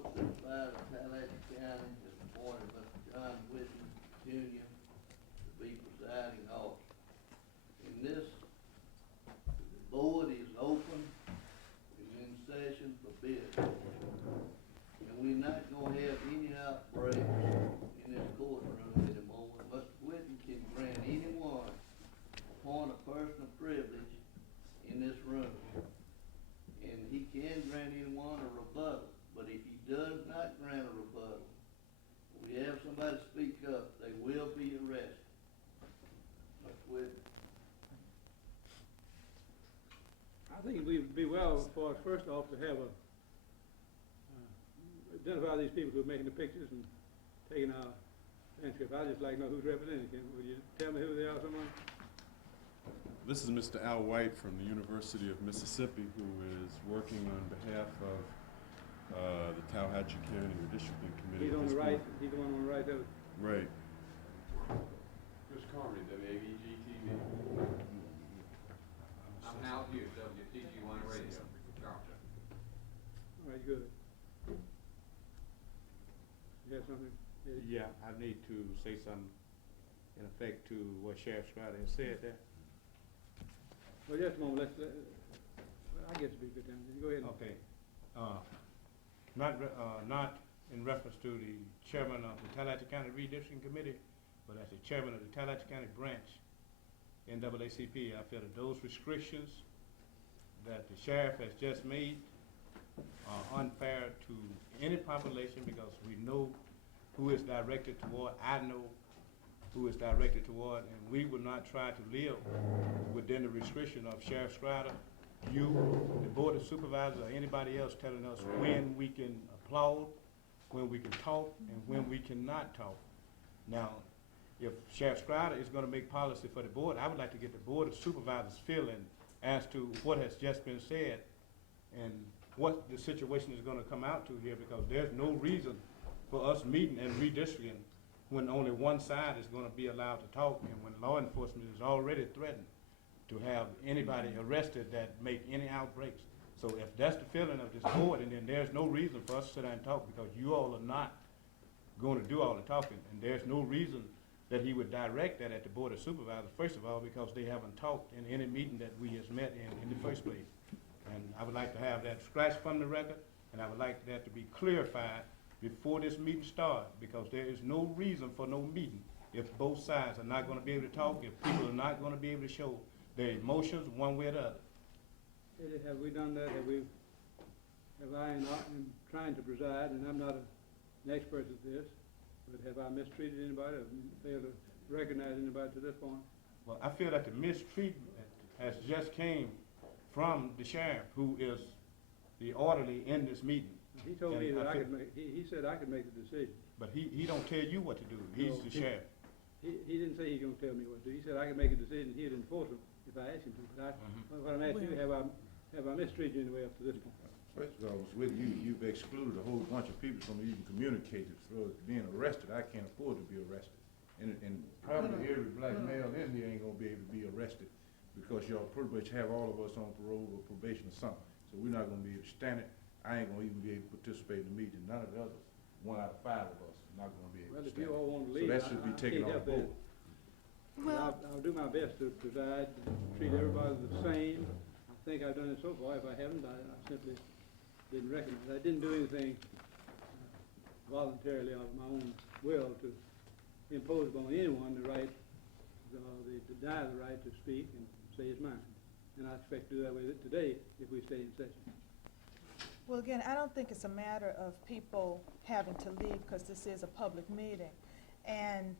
Board of Supervisors of Tallahatchie County has appointed Mr. John Whitten Jr. to be presiding officer. In this, the board is open, is in session for business. And we're not gonna have any outbreaks in this courtroom anymore. Mr. Whitten can grant anyone upon a personal privilege in this room. And he can grant anyone a rebuttal, but if he does not grant a rebuttal, we have somebody speak up, they will be arrested. Mr. Whitten. I think we'd be well for us, first off, to have identify these people who are making the pictures and taking our transcript. I'd just like to know who's representing them. Would you tell me who they are, someone? This is Mr. Al White from the University of Mississippi, who is working on behalf of the Tallahatchie County Redistricting Committee. He's on the right. He's the one on the right there. Right. Chris Carmody, WAVG-TV. I'm Hal Hughes, WTG1 Radio, Charleston. All right, good. You have something? Eddie? Yeah, I need to say something in effect to what Sheriff Strider has said there. Well, just a moment. Well, I guess it'd be a good time. Go ahead. Okay. Not in reference to the chairman of the Tallahatchie County Redistricting Committee, but as the chairman of the Tallahatchie County branch, NAACP, I feel that those restrictions that the sheriff has just made are unfair to any population, because we know who is directed toward. I know who is directed toward, and we will not try to live within the restriction of Sheriff Strider, you, the Board of Supervisors, or anybody else telling us when we can applaud, when we can talk, and when we cannot talk. Now, if Sheriff Strider is going to make policy for the board, I would like to get the Board of Supervisors feeling as to what has just been said and what the situation is going to come out to here, because there's no reason for us meeting and redistricting when only one side is going to be allowed to talk, and when law enforcement is already threatened to have anybody arrested that make any outbreaks. So if that's the feeling of this board, and then there's no reason for us to sit down and talk, because you all are not going to do all the talking, and there's no reason that he would direct that at the Board of Supervisors, first of all, because they haven't talked in any meeting that we has met in the first place. And I would like to have that scratched from the record, and I would like that to be clarified before this meeting starts, because there is no reason for no meeting if both sides are not going to be able to talk, if people are not going to be able to show their emotions one way or the other. Eddie, have we done that? Have I, in trying to preside, and I'm not an expert at this, but have I mistreated anybody or failed to recognize anybody to this point? Well, I feel that the mistreatment has just came from the sheriff, who is the orderly in this meeting. He told me that I could make, he said I could make the decision. But he don't tell you what to do. He's the sheriff. He didn't say he's going to tell me what to do. He said I could make a decision, he'd enforce it if I asked him to. But what I'm asking you, have I mistreated you anyway up to this point? First of all, with you, you've excluded a whole bunch of people from even communicating for being arrested. I can't afford to be arrested. And probably every black male in here ain't gonna be able to be arrested, because y'all pretty much have all of us on parole or probation or something. So we're not gonna be able to stand it. I ain't gonna even be able to participate in the meeting. None of the others, 1 out of 5 of us, not gonna be able Well, to if stand you all it. want to So leave, that should be taken off the board. Well, I'll do my best to preside, treat everybody the same. I think I've done it so far. If I haven't, I simply didn't recognize. I didn't do anything voluntarily of my own will to impose upon anyone the right, deny the right to speak and say his mind. And I expect to do that with it today if we stay in session. Well, again, I don't think it's a matter of people having to leave because this is a public meeting. And,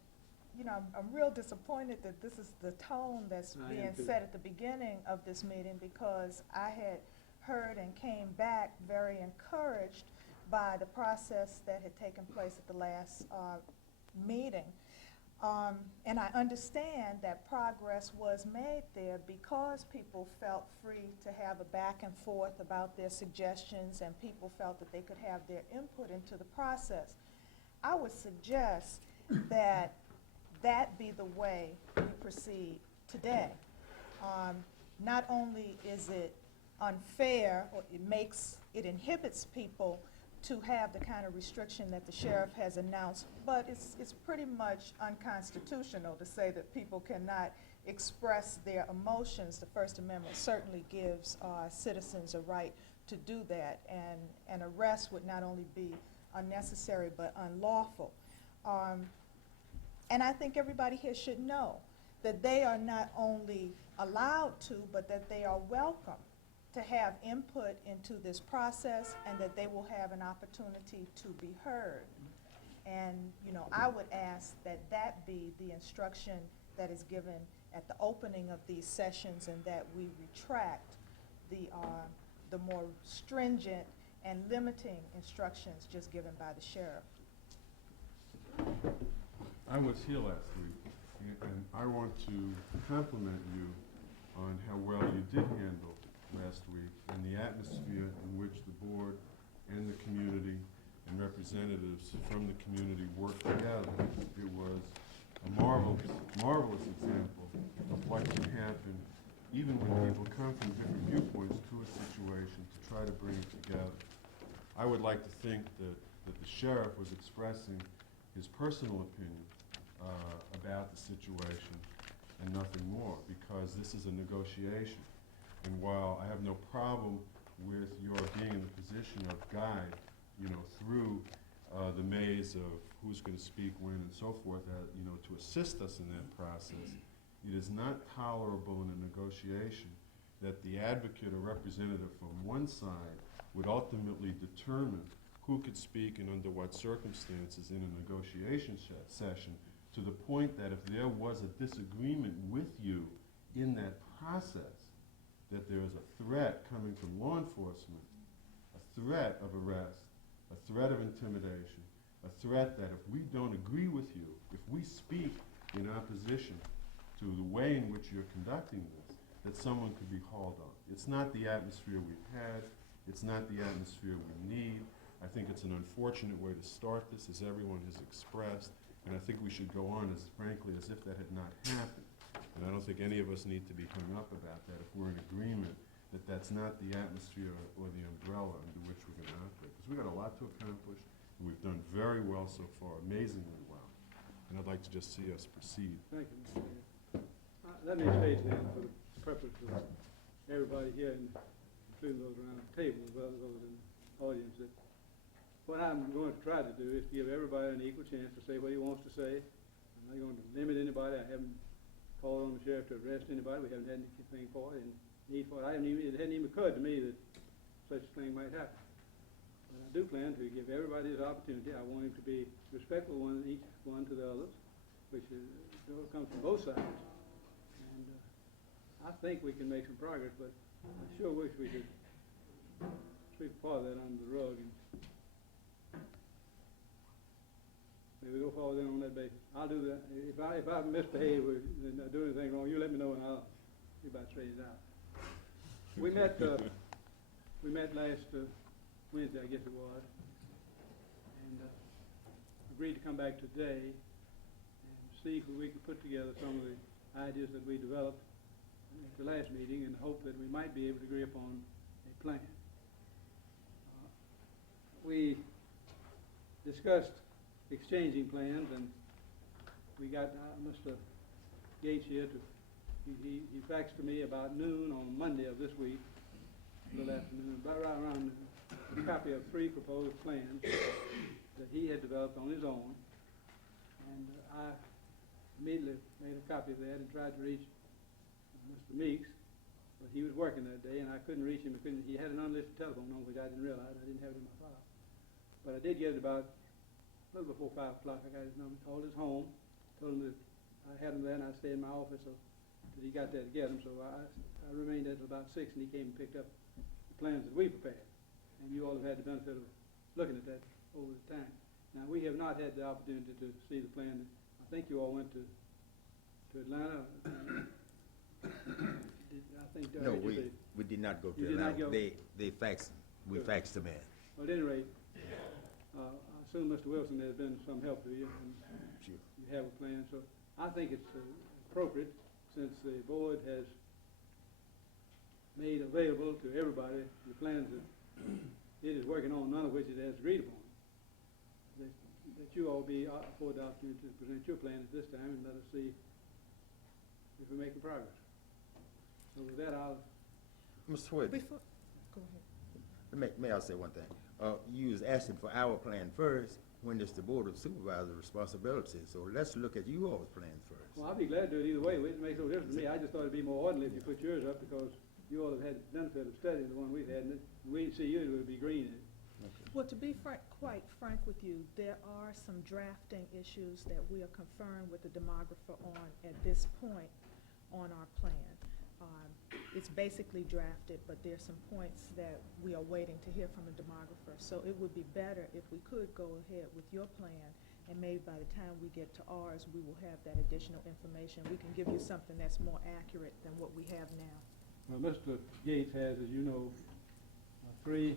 you know, I'm real disappointed that this is the tone that's being set at the beginning of this meeting, because I had heard and came back very encouraged by the process that had taken place at the last meeting. And I understand that progress was made there because people felt free to have a back and forth about their suggestions, and people felt that they could have their input into the process. I would suggest that that be the way we proceed today. Not only is it unfair, or it inhibits people to have the kind of restriction that the sheriff has announced, but it's pretty much unconstitutional to say that people cannot express their emotions. The First Amendment certainly gives citizens a right to do that, and an arrest would not only be unnecessary but unlawful. And I think everybody here should know that they are not only allowed to, but that they are welcome to have input into this process, and that they will have an opportunity to be heard. And, you know, I would ask that that be the instruction that is given at the opening of these sessions, and that we retract the more stringent and limiting instructions just given by the sheriff. I was here last week, and I want to compliment you on how well you did handle last week, and the atmosphere in which the board and the community and representatives from the community worked together. It was a marvelous example of what can happen even when people come from different viewpoints to a situation to try to bring it together. I would like to think that the sheriff was expressing his personal opinion about the situation and nothing more, because this is a negotiation. And while I have no problem with your being in the position of guide, you know, through the maze of who's going to speak when and so forth, you know, to assist us in that process, it is not tolerable in a negotiation that the advocate or representative from one side would ultimately determine who could speak and under what circumstances in a negotiation session, to the point that if there was a disagreement with you in that process, that there is a threat coming from law enforcement, a threat of arrest, a threat of intimidation, a threat that if we don't agree with you, if we speak in opposition to the way in which you're conducting this, that someone could be hauled on. It's not the atmosphere we've had. It's not the atmosphere we need. I think it's an unfortunate way to start this, as everyone has expressed, and I think we should go on as frankly as if that had not happened. And I don't think any of us need to be hung up about that if we're in agreement that that's not the atmosphere or the umbrella under which we're going to operate. Because we've got a lot to accomplish, and we've done very well so far, amazingly well. And I'd like to just see us proceed. Thank you, Mr. Mayor. Let me state then, for the purpose of everybody here, including those around the table as well as those in the audience, that what I'm going to try to do is give everybody an equal chance to say what he wants to say. I'm not going to limit anybody. I haven't called on the sheriff to arrest anybody. We haven't had anything for it and need for it. It hadn't even occurred to me that such a thing might happen. But I do plan to give everybody his opportunity. I want him to be respectful each one to the others, which comes from both sides. And I think we can make some progress, but I sure wish we could sweep part of that under the rug and maybe go forward then on that basis. I'll do that. If I misbehave and I do anything wrong, you let me know and I'll see about straightening it out. We met last Wednesday, I guess it was, and agreed to come back today and see if we could put together some of the ideas that we developed at the last meeting, in the hope that we might be able to agree upon a plan. We discussed exchanging plans, and we got Mr. Gates here he faxed to me about noon on Monday of this week, a little afternoon, about right around a copy of 3 proposed plans that he had developed on his own, and I immediately made a copy of that and tried to reach Mr. Meeks, but he was working that day and I couldn't reach him. He had an unlisted telephone number, which I didn't realize. I didn't have it in my file, but I did get it about a little before 5 o'clock. I got his number, called his home, told him that I had him there and I stayed in my office so that he got there to get him. So I remained there till about 6, and he came and picked up the plans that we prepared. And you all have had the benefit of looking at that over the time. Now, we have not had the opportunity to see the plan. I think you all went to Atlanta. I think No, we did not go to Atlanta. They faxed. We faxed them in. Well, at any rate, I assume, Mr. Wilson, there's been some help to you, and Sure. you have a plan. So I think it's appropriate, since the board has made available to everybody the plans that it is working on, none of which it has agreed upon. That you all be afforded the opportunity to present your plan at this time and let us see if we're making progress. So with that, I'll, Mr. Whitten, Before, go ahead. may I say one thing? You was asking for our plan first, when it's the Board of Supervisors' responsibility, so let's look at you all's plans first. well, I'll be glad to do it either way. It makes no difference to me. I just thought it'd be more orderly if you put yours up because you all have had the benefit of studying the one we've had, and we see you, it would be green. Well, to be quite frank with you, there are some drafting issues that we are conferring with the demographer on at this point on our plan. It's basically drafted, but there's some points that we are waiting to hear from the demographer. So it would be better if we could go ahead with your plan, and maybe by the time we get to ours, we will have that additional information. We can give you something that's more accurate than what we have now. Well, Mr. Gates has, as you know, 3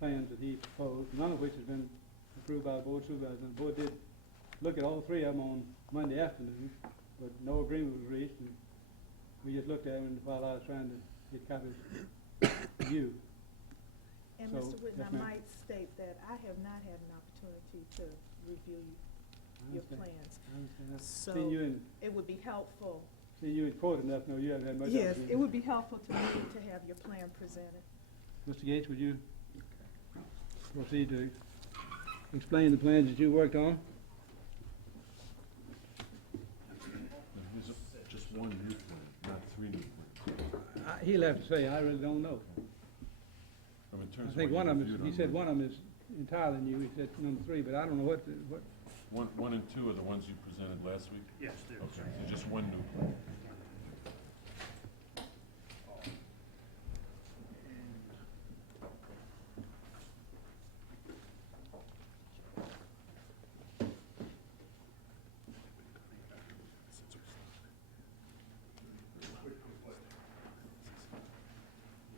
plans that he proposed, none of which has been approved by the Board of Supervisors. And the Board did look at all 3 of them on Monday afternoon, but no agreement was reached, and we just looked at them while I was trying to get copies to you. And So, Mr. Whitten, yes, I ma'am. might state that I have not had an opportunity to review your plans. I understand. I've So seen you in, it would be helpful, in court enough, no, you haven't had much yes, opportunity. it would be helpful to me to have your plan presented. Mr. Gates, would you proceed to explain the plans that you worked on? There's just one new plan, not 3 new plans. He'll have to say, I really don't know. In I terms of think what one you of them, reviewed he on said Monday. one of them is entirely new, he said number 3, but I don't know what. 1 and 2 are the ones you presented last week? Yes, there is. Okay, so just 1 new plan.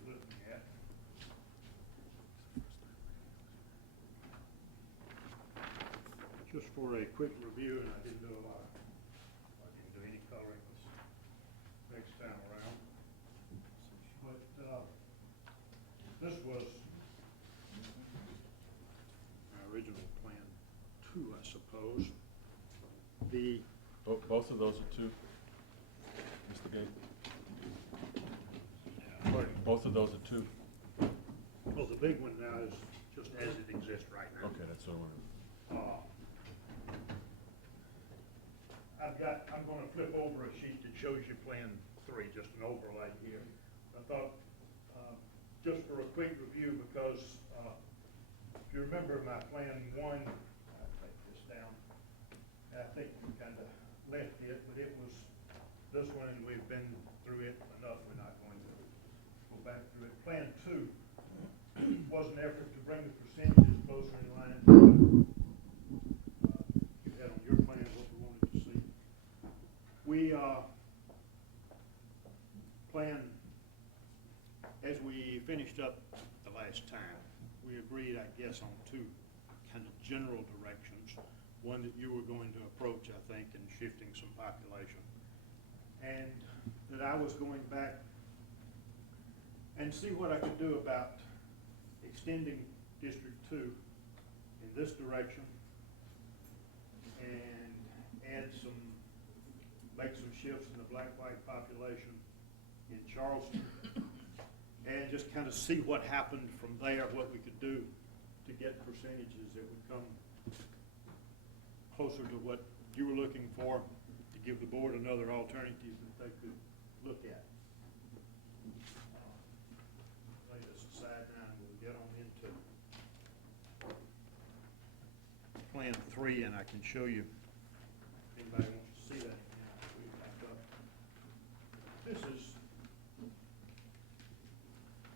Looking at. Just for a quick review, and I didn't do a lot, I didn't do any coloring this next time around. But, this was my original plan 2, I suppose. The Both of those are 2, Mr. Gates? Both of those are 2? well, the big one now is just as it exists right now. Okay, that's what I wanted. I'm gonna flip over a sheet that shows you Plan 3, just an overlay here. I thought, just for a quick review, because, if you remember my Plan 1, I'll take this down. I think we kinda left it, but it was this one, and we've been through it enough, we're not going to go back through it. Plan 2 was an effort to bring the percentages closer in line to what you had on your plan, what we wanted to see. We planned, as we finished up the last time, we agreed, I guess, on 2 kind of general directions. One that you were going to approach, I think, in shifting some population. And that I was going back and see what I could do about extending District 2 in this direction and make some shifts in the black-white population in Charleston, and just kind of see what happened from there, what we could do to get percentages that would come closer to what you were looking for, to give the board another alternative that they could look at. Lay this aside now, and we'll get on into Plan 3, and I can show you, if anybody wants to see that now, we back up. This is,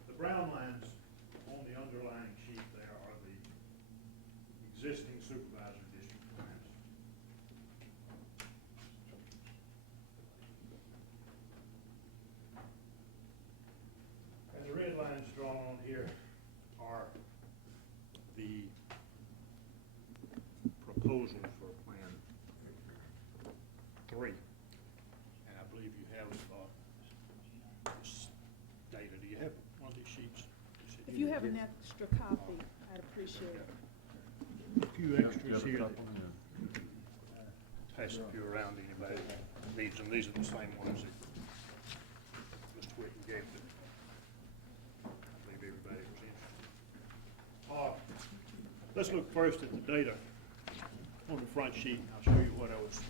the brown lines on the underlying sheet there are the existing supervisor district plans. And the red lines drawn on here are the proposal for Plan 3. And I believe you have this data. Do you have one of these sheets? If you have an extra extra copy, I'd appreciate it. A few Do you extras have a here that couple? Yeah. pass a few around to anybody that needs them. These are the same ones that Mr. Whitten gave to, I believe everybody was interested. Let's look first at the data on the front sheet, and I'll show you what I was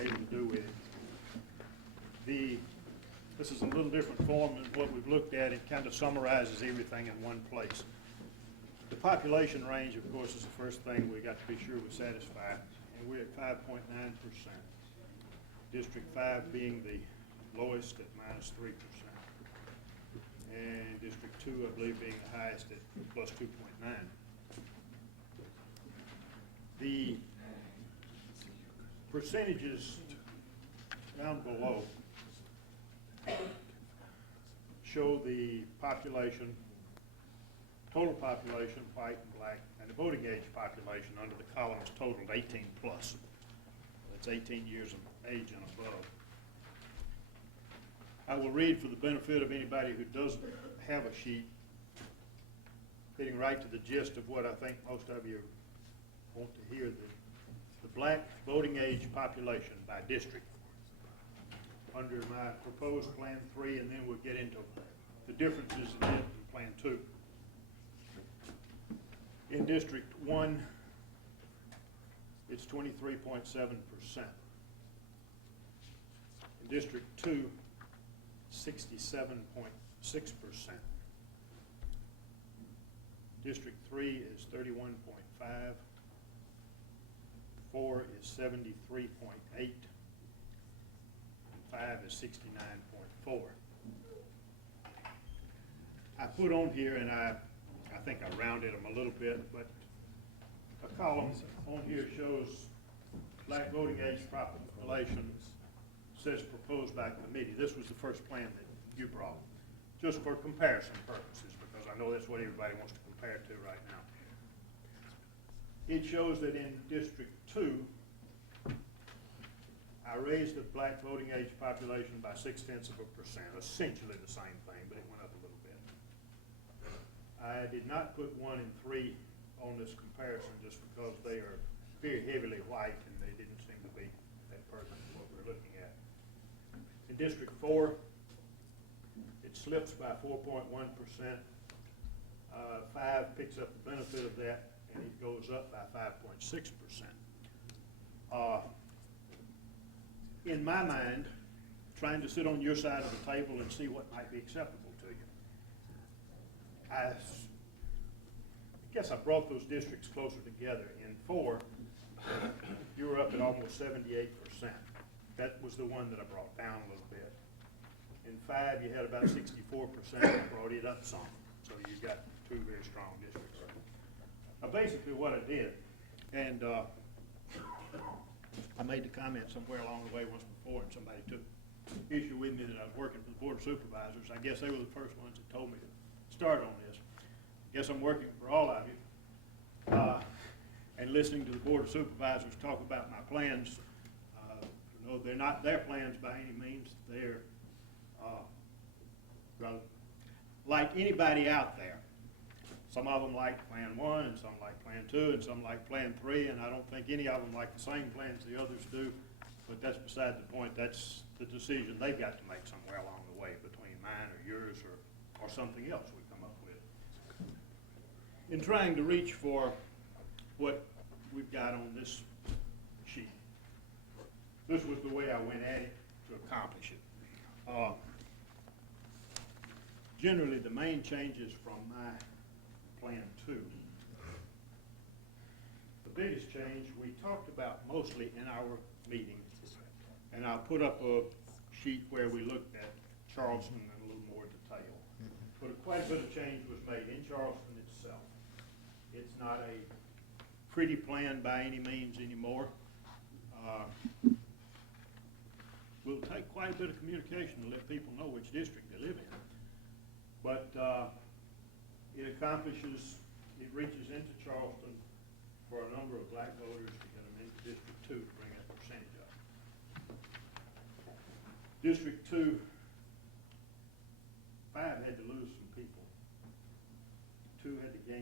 able to do with it. This is a little different form than what we've looked at. It kind of summarizes everything in one place. The population range, of course, is the first thing we got to be sure we satisfy, and we're at 5.9%. District 5 being the lowest at -3%. And District 2, I believe, being the highest at +2.9. The percentages down below show the population, total population, white and black, and the voting age population under the column is totaled 18 plus. That's 18 years of age and above. I will read for the benefit of anybody who doesn't have a sheet, getting right to the gist of what I think most of you want to hear, the black voting age population by district under my proposed Plan 3, and then we'll get into the differences in it in Plan 2. In District 1, it's 23.7%. In District 2, 67.6%. District 3 is 31.5. 4 is 73.8. 5 is 69.4. I put on here, and I think I rounded them a little bit, but a column on here shows black voting age population, says proposed by committee. This was the first plan that you brought, just for comparison purposes, because I know that's what everybody wants to compare to right now. It shows that in District 2, I raised the black voting age population by 0.6%, essentially the same thing, but it went up a little bit. I did not put 1 and 3 on this comparison just because they are very heavily white and they didn't seem to be that pertinent to what we're looking at. In District 4, it slips by 4.1%. 5 picks up the benefit of that, and it goes up by 5.6%. In my mind, trying to sit on your side of the table and see what might be acceptable to you, I guess I brought those districts closer together. In 4, you were up at almost 78%. That was the one that I brought down a little bit. In 5, you had about 64%. I brought it up some. So you got 2 very strong districts. Basically what I did, and I made the comment somewhere along the way once before, and somebody took issue with me that I was working for the Board of Supervisors. I guess they were the first ones that told me to start on this. I guess I'm working for all of you. And listening to the Board of Supervisors talk about my plans, you know, they're not their plans by any means. They're like anybody out there. Some of them like Plan 1, and some like Plan 2, and some like Plan 3, and I don't think any of them like the same plans the others do, but that's beside the point. That's the decision they've got to make somewhere along the way between mine or yours or something else we come up with. In trying to reach for what we've got on this sheet, this was the way I went at it to accomplish it. Generally, the main changes from my Plan 2. The biggest change we talked about mostly in our meeting, and I'll put up a sheet where we looked at Charleston in a little more detail. But quite a bit of change was made in Charleston itself. It's not a pretty plan by any means anymore. Will take quite a bit of communication to let people know which district they live in. But it accomplishes, it reaches into Charleston for a number of black voters to get them into District 2 to bring that percentage up. District 2, 5 had to lose some people. 2 had to gain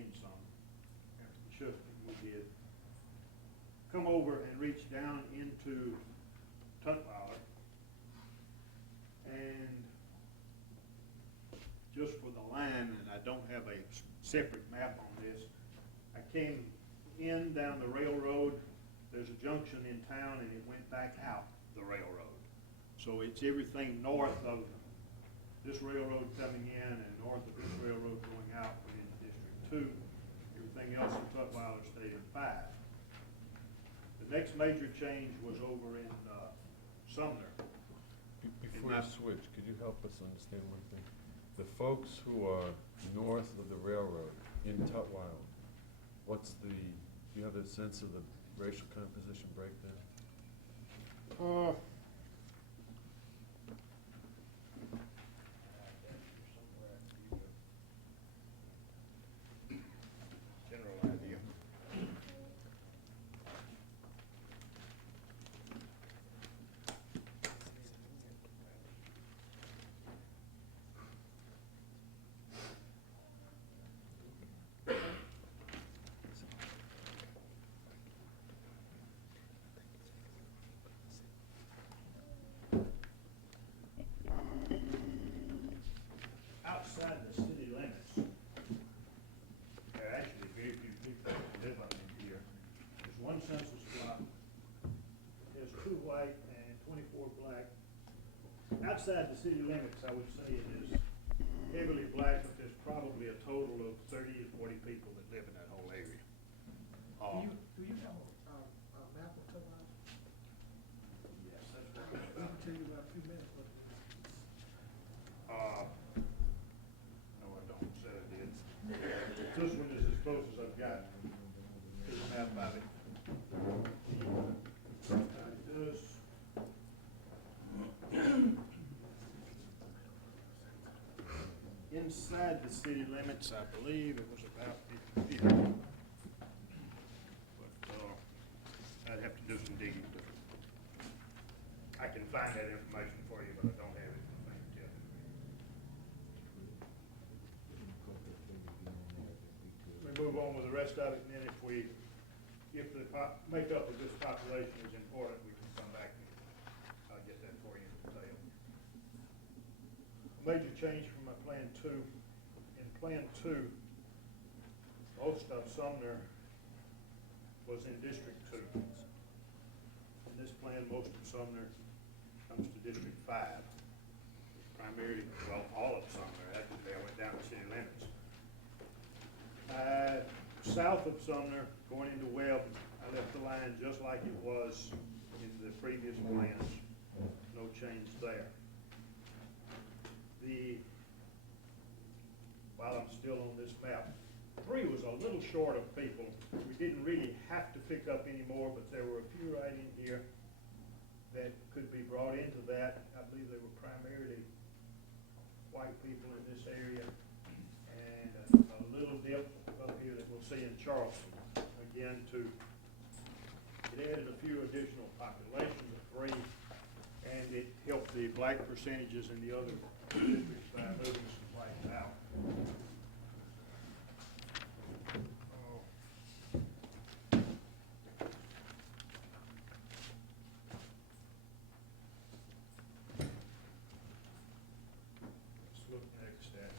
over and reach down into Tutwiler. And just for the line, and I don't have a separate map on this, I came in down the railroad. There's a junction in town and it went back out the railroad. So it's everything north of this railroad coming in and north of this railroad going out within District 2. Everything else in Tutwiler stayed in 5. The next major change was over in Sumner. Before you switch, could you help us understand one thing? The folks who are north of the railroad in Tutwiler, do you have a sense of the racial composition breakdown? General idea. Outside the city limits, there are actually very few people that live up in here. There's one census block, there's 2 white and 24 black. Outside the city limits, I would say it is heavily black, but there's probably a total of 30 to 40 people that live in that whole area. Do you have a map of Tulare? Yes, that's what I can tell you about a few minutes, but no, I don't, said I did. This one is as close as I've got to the map of it. It does. Inside the city limits, I believe it was about 50/50. But, I'd have to do some digging. I can find that information for you, but I don't have it at my fingertips. We move on with the rest of it, and then if the makeup of this population is important, we can come back and I'll get that for you in detail. A major change from my Plan 2. In Plan 2, most of Sumner was in District 2. In this plan, most of Sumner comes to District 5. Primarily, well, all of Sumner, actually, I went down to city limits. South of Sumner, going into Webb, I left the line just like it was in the previous plans. No change there. While I'm still on this map, 3 was a little short of people. We didn't really have to pick up any more, but there were a few right in here that could be brought into that. I believe they were primarily white people in this area, and a little dip up here that we'll see in Charleston. Again, it added a few additional populations of 3, and it helped the black percentages in the other districts by moving some whites out. Let's look next at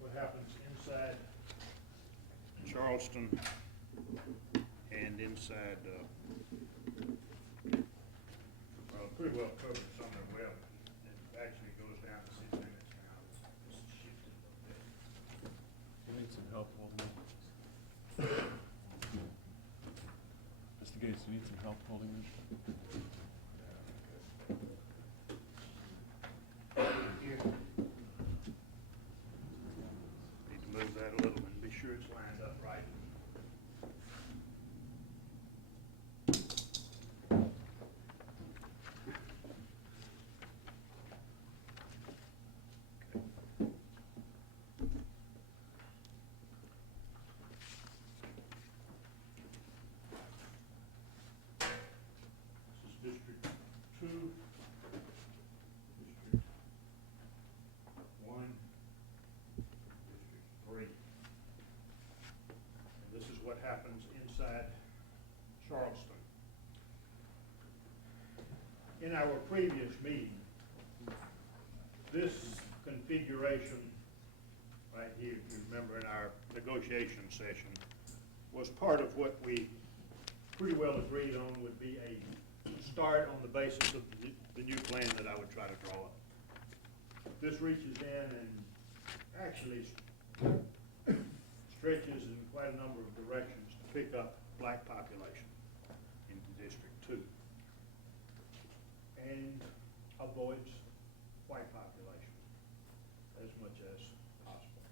what happens inside Charleston and inside, well, pretty well covered Sumner Webb. It actually goes down to city limits now. It's shifted a little bit. You need some help holding it? Mr. Gates, you need some help holding it? Here. Need to move that a little and be sure it's lined up right. This is District previous meeting, this configuration right here, if you remember in our negotiation session, was part of what we pretty well agreed on would be a start on the basis of the new plan that I would try to draw up. This reaches in and actually stretches in quite a number of directions to pick up black population into District 2 and avoids white population as much as possible.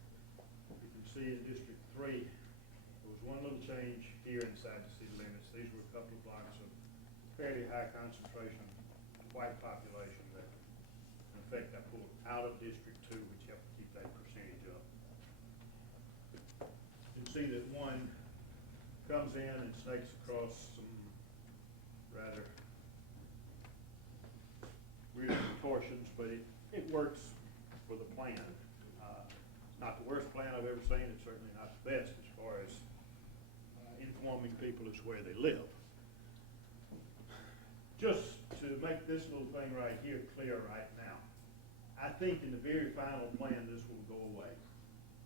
You can see in District 3, there was one little change here inside the city limits. These were a couple of blocks of fairly high concentration of white population that, in effect, I pulled out of District 2, which helped keep that percentage up. You can see that one comes in and snakes across some rather weird contortions, but it works for the plan. Not the worst plan I've ever seen. It's certainly not the best as far as informing people as where they live. Just to make this little thing right here clear right now, I think in the very final plan this will go away.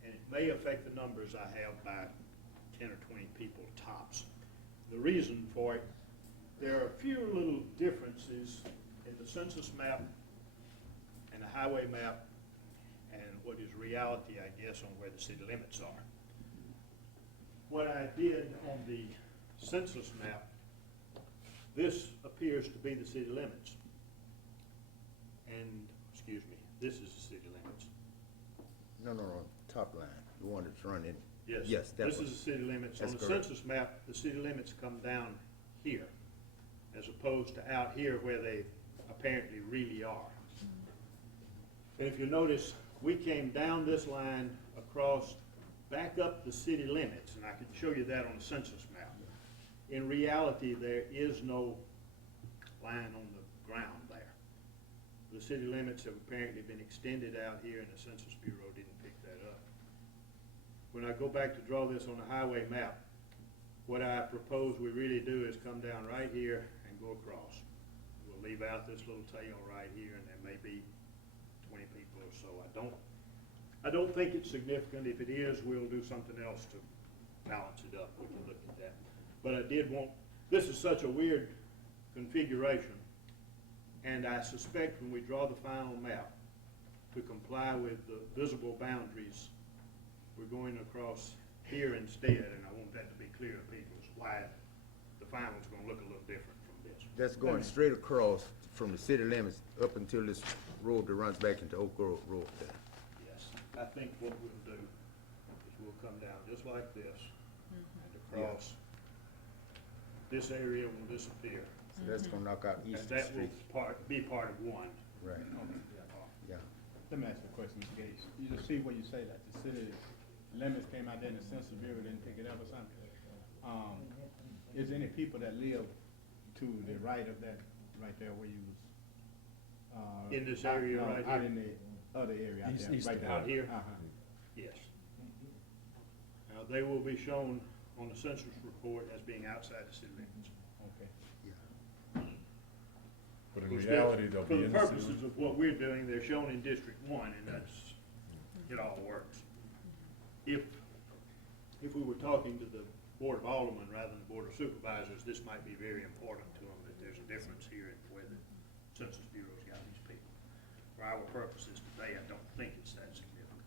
And it may affect the numbers I have by 10 or 20 people tops. The reason for it, there are a few little differences in the census map and the highway map and what is reality, I guess, on where the city limits are. What I did on the census map, this appears to be the city limits. And, excuse me, this is the city limits. No, top line, the one that's running. Yes. Yes, that This one. is the city limits. On That's the correct. census map, the city limits come down here, as opposed to out here where they apparently really are. And if you notice, we came down this line across, back up the city limits, and I can show you that on the census map. In reality, there is no line on the ground there. The city limits have apparently been extended out here, and the Census Bureau didn't pick that up. When I go back to draw this on the highway map, what I propose we really do is come down right here and go across. We'll leave out this little tail right here, and there may be 20 people or so. I don't think it's significant. If it is, we'll do something else to balance it up. We can look at that. But I did want, this is such a weird configuration, and I suspect when we draw the final map, to comply with the visible boundaries, we're going across here instead, and I want that to be clear to people as why the final's going to look a little different from this. That's going straight across from the city limits up until this road that runs back into Oak Grove Road there. Yes, I think what we'll do is we'll come down just like this, and across. This area will disappear. So that's gonna knock out And Eastern that will Street. be part of one. Right, yeah. Let me ask you a question, Mr. Gates. You just see where you say that the city limits came out there and the Census Bureau didn't pick it up or something. Is there any people that live to the right of that, right there where you was? In this area right Out here? in the other area out there, East right there. Out here? Uh-huh. Yes. Now, they will be shown on the census report as being outside the city limits. Okay. But in Which reality, they'll for be the in the city. purposes of what we're doing, they're shown in District 1, and that's, it all works. If we were talking to the Board of Aldermen rather than the Board of Supervisors, this might be very important to them, that there's a difference here in where the Census Bureau's got these people. For our purposes today, I don't think it's that significant.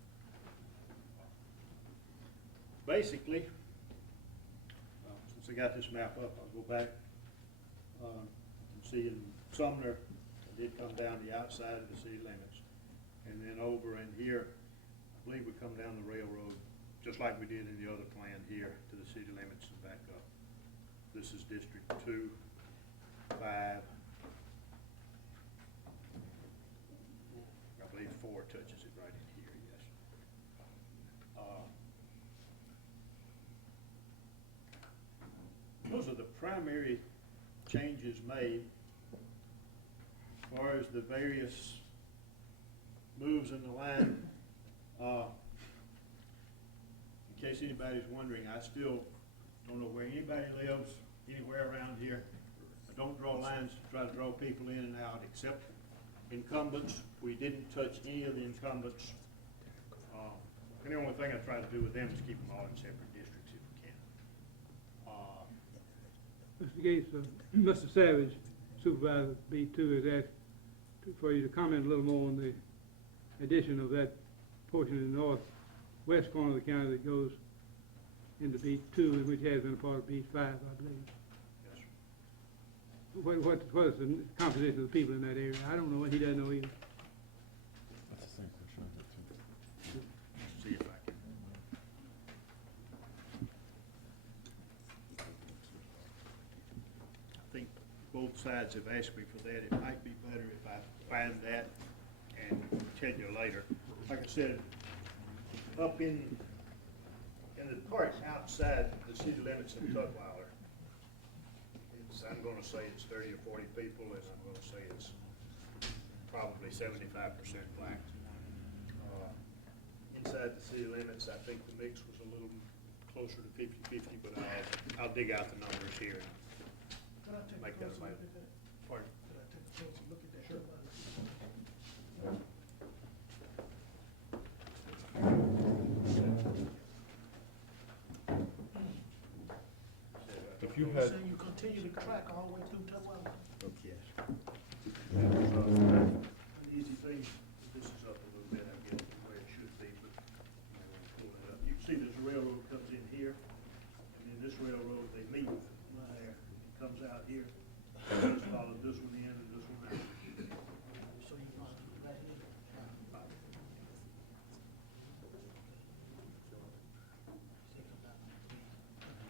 Basically, since I got this map up, I'll go back and see in Sumner, I did come down the outside of the city limits. And then over in here, I believe we come down the railroad, just like we did in the other plan here, to the city limits and back up. This is District 2, 5, I believe 4 touches it right in here, yes. Those are the primary changes made as far as the various moves in the line. In case anybody's wondering, I still don't know where anybody lives anywhere around here. I don't draw lines to try to draw people in and out, except incumbents. We didn't touch any of the incumbents. And the only thing I try to do with them is keep them all in separate districts if we can. Mr. Gates, Mr. Savage, Supervisor B2, has asked for you to comment a little more on the addition of that portion of the northwest corner of the county that goes into B2, and which has been a part of B5, I believe. Yes, sir. What is the composition of the people in that area? I don't know, he doesn't know either. That's the same question I got too. See if I can. I think both sides have asked me for that. It might be better if I find that and tell you later. Like I said, up in the part outside the city limits of Tutwiler, I'm gonna say it's 30 or 40 people, and I'm gonna say it's probably 75% black. Inside the city limits, I think the mix was a little closer to 50-50, but I'll dig out the numbers here Could I and take make a that closer look available. at that? Pardon? Could I take a closer look at that? Sure. If you You're had, saying you continue to track all the way through Tutwiler? Okay. An easy thing, this is up a little bit, I guess, from where it should be, but I'm gonna pull it up. You can see there's a railroad comes in here, and then this railroad, they meet right there. It comes out here, just follow this one in and this one out. So you want to do right here?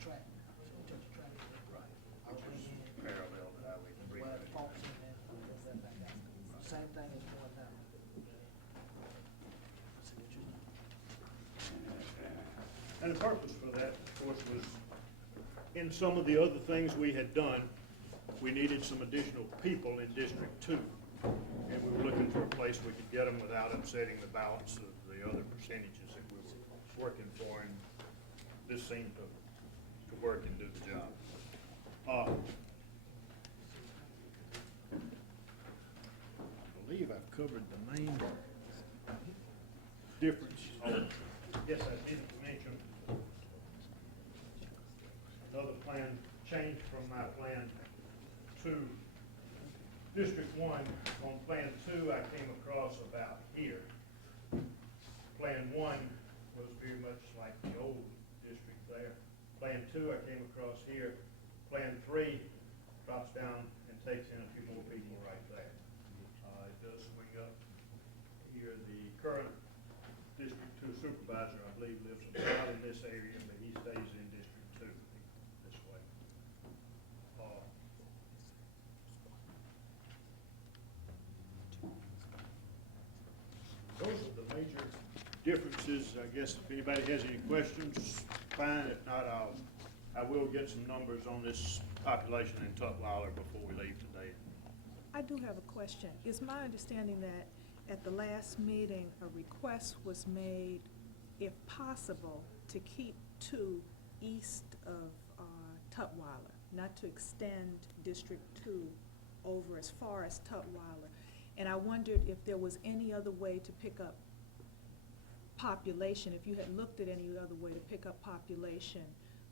Track, so you touch the track, right, all the way in, Parallel to Highway three. where it falls in there, and does that back out. Same thing as going down. I see what you're doing. And the purpose for that, of course, was in some of the other things we had done, we needed some additional people in District 2. And we were looking for a place we could get them without upsetting the balance of the other percentages that we were working for, and this seemed to work and do the job. I believe I've covered the main difference. Yes, I didn't mention another plan changed from my plan to District 1. On Plan 2, I came across about here. Plan 1 was very much like the old district there. Plan 2, I came across here. Plan 3 drops down and takes in a few more people right there. It does swing up here. The current District 2 supervisor, I believe, lives about in this area, but he stays in District 2 this way. Those are the major differences. I guess if anybody has any questions, fine. If not, I will get some numbers on this population in Tutwiler before we leave today. I do have a question. It's my understanding that at the last meeting, a request was made, if possible, to keep 2 east of Tutwiler, not to extend District 2 over as far as Tutwiler. And I wondered if there was any other way to pick up population, if you had looked at any other way to pick up population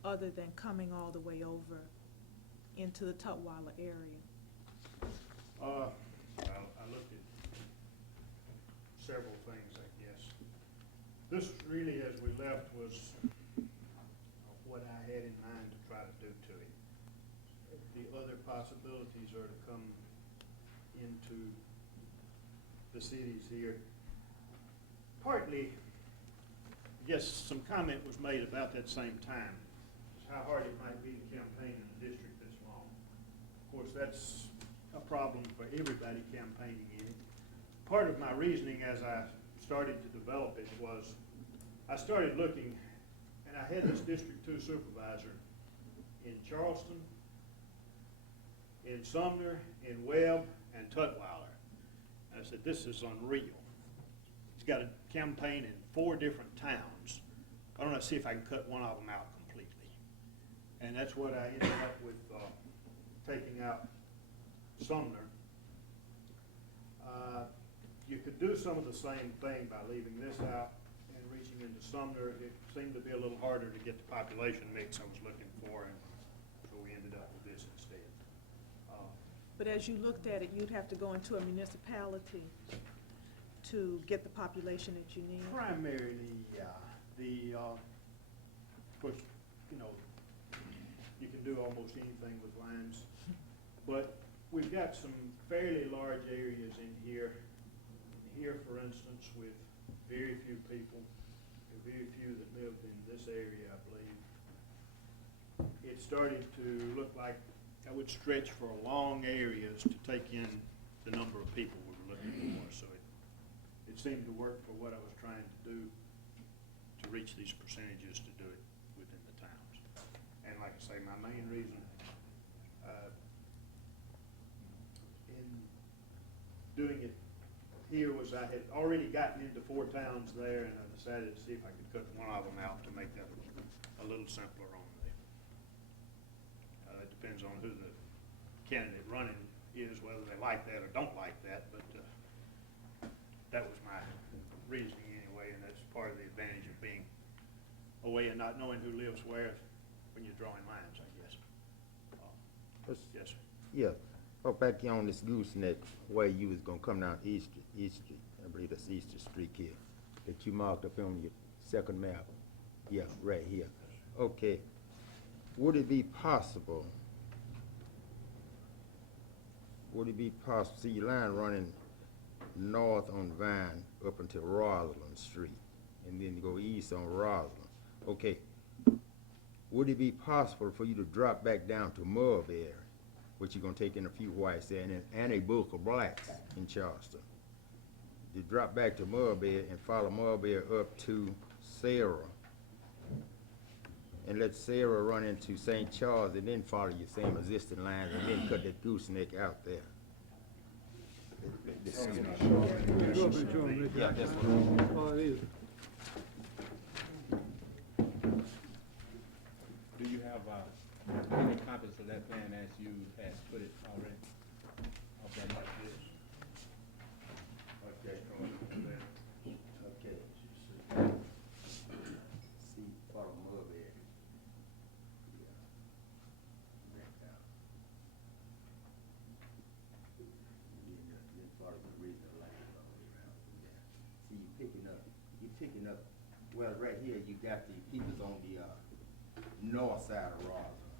other than coming all the way over into the Tutwiler area. I looked at several things, I guess. This really, as we left, was what I had in mind to try to do to it. The other possibilities are to come into the cities here. Partly, I guess some comment was made about that same time, how hard it might be to campaign in a district this long. Of course, that's a problem for everybody campaigning in it. Part of my reasoning as I started to develop it was, I started looking, and I had this District 2 supervisor in Charleston, in Sumner, in Webb, and Tutwiler. I said, this is unreal. He's got a campaign in 4 different towns. I don't know, see if I can cut one of them out completely. And that's what I ended up with, taking out Sumner. You could do some of the same thing by leaving this out and reaching into Sumner. It seemed to be a little harder to get the population mix I was looking for, and so we ended up with this instead. But as you looked at it, you'd have to go into a municipality to get the population that you need. Primarily, yeah. Of course, you know, you can do almost anything with lines, but we've got some fairly large areas in here. Here, for instance, with very few people, very few that lived in this area, I believe. It started to look like I would stretch for long areas to take in the number of people we were looking for. So it seemed to work for what I was trying to do to reach these percentages, to do it within the towns. And like I say, my main reason in doing it here was I had already gotten into 4 towns there, and I decided to see if I could cut one of them out to make that a little simpler on there. It depends on who the candidate running is, whether they like that or don't like that, but that was my reasoning anyway, and that's part of the advantage of being away and not knowing who lives where when you're drawing lines, I guess. Yes, sir. Yeah, up back here on this gooseneck way you was gonna come down East Street, I believe that's Easter Street here, that you marked up on your second map. Yeah, right here. Okay, would it be possible, see your line running north on Vine up until Rosalind Street, and then you go east on Rosalind. Okay, would it be possible for you to drop back down to Mulberry, which you're gonna take in a few whites there, and a bulk of blacks in Charleston? You drop back to Mulberry and follow Mulberry up to Sarah, and let Sarah run into St. Charles, and then follow your same existing lines, and then cut that gooseneck out there. Go up and show them, Richard. Yeah, that's That's all it is. Do you have any copies of that plan as you had put it already? Okay. Okay. See, follow Mulberry. Yeah. Back out. Then follow the original line all the way around from there. See, you're picking up, well, right here, you got the peoples on the, north side of Roslyn.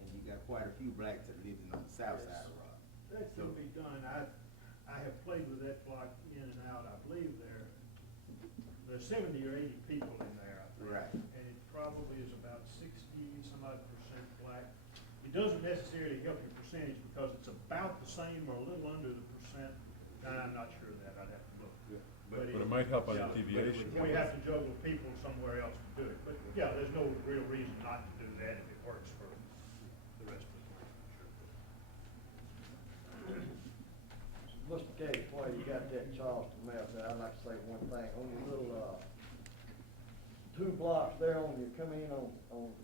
And you got quite a few blacks that live on the south side of Roslyn. That can be done. I have played with that block in and out. I believe there's 70 or 80 people in there, I think. Right. And it probably is about 60 some odd percent black. It doesn't necessarily help your percentage because it's about the same or a little under the percent. I'm not sure of that. I'd have to look. Yeah, but it might help on the deviation. We have to juggle people somewhere else to do it. But yeah, there's no real reason not to do that if it works for the rest of the plan. Mr. Case, while you got that Charleston map there, I'd like to say one thing. On your little, 2 blocks there on you come in on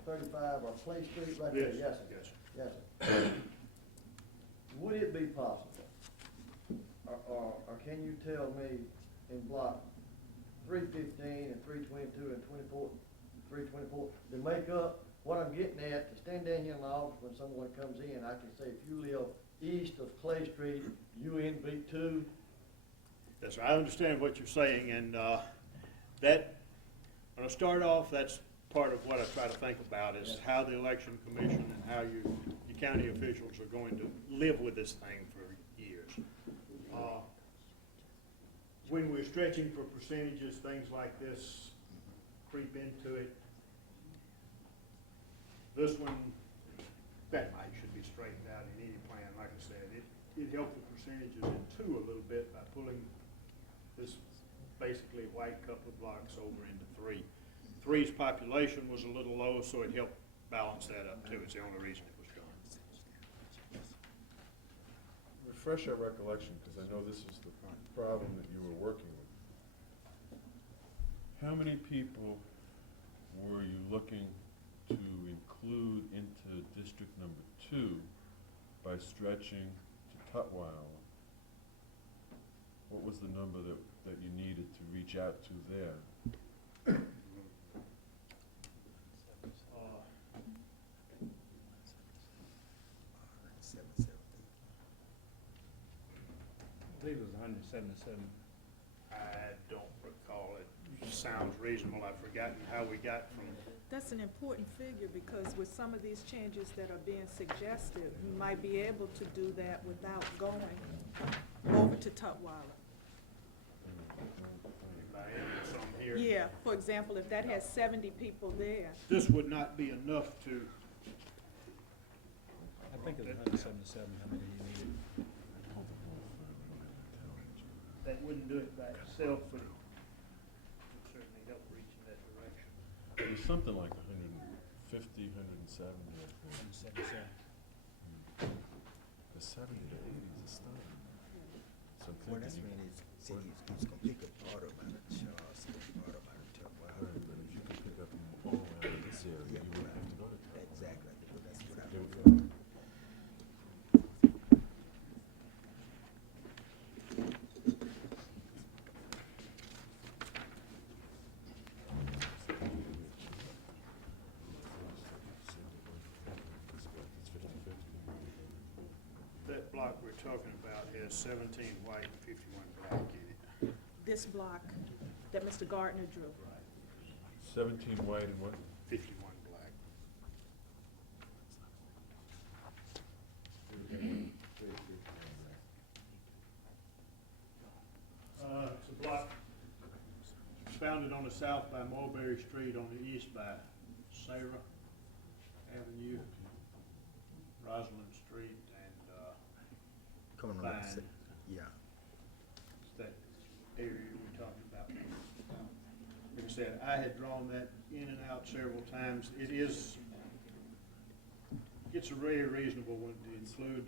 35 or Clay Street right there, yes, sir. Yes, sir. Yes, sir. Would it be possible, or can you tell me in block 315 and 322 and 324, to make up what I'm getting at, to stand down here in the office when someone comes in, I can say, if you live east of Clay Street, you in B2? Yes, sir. I understand what you're saying, and that, when I start off, that's part of what I try to think about is how the election commission and how your county officials are going to live with this thing for years. When we're stretching for percentages, things like this creep into it. This one, that might should be straightened out in any plan. Like I said, it helped the percentages in 2 a little bit by pulling this basically white couple of blocks over into 3. 3's population was a little low, so it helped balance that up too. It's the only reason it was done. Refresh our recollection, because I know this is the problem that you were working with. How many people were you looking to include into District Number 2 by stretching to Tutwiler, what was the number that you needed to reach out to there? I believe it was 177. I don't recall. It sounds reasonable. I've forgotten how we got from, That's an important figure, because with some of these changes that are being suggested, you might be able to do that without going over to Tutwiler. by adding some here. Yeah, for example, if that has 70 people there, This would not be enough to, I think it was 177, how many you needed. that wouldn't do it by itself, but it would certainly help reach in that direction. It was something like 150, 170, I think. 177. The 70 to 80 is astounding. So I'm Well, that's thinking, when it's completely part about it, Charles, part about it, right, but if you could pick up all out of this area, you wouldn't have to go to Tutwiler. Exactly, because that's what I It was would- That block we're talking about has 17 white and 51 black in it. this block that Mr. Gardner drew. 17 white and what? 51 black. It's a block founded on the south by Mulberry Street, on the east by Sarah Avenue, Rosalind Street, and coming on, Fine. yeah. it's that area we're talking about. Like I said, I had drawn that in and out several times. It's a very reasonable one to include.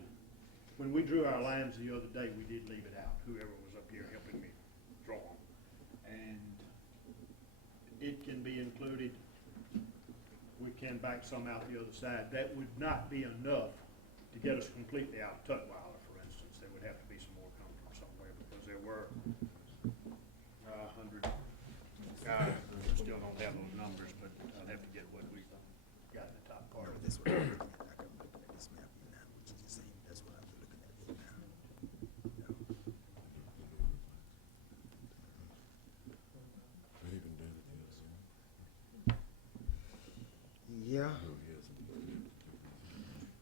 When we drew our lines the other day, we did leave it out, whoever was up here helping me draw them. And it can be included. We can back some out the other side. That would not be enough to get us completely out of Tutwiler, for instance. There would have to be some more come from somewhere, because there were 100 guys. I still don't have those numbers, but I'll have to get what we got in the top part. No, that's what I'm looking at, like I'm looking at this map here now, which is the same, that's what I'm looking at here now. Not even down at the other side. Yeah, No, he hasn't.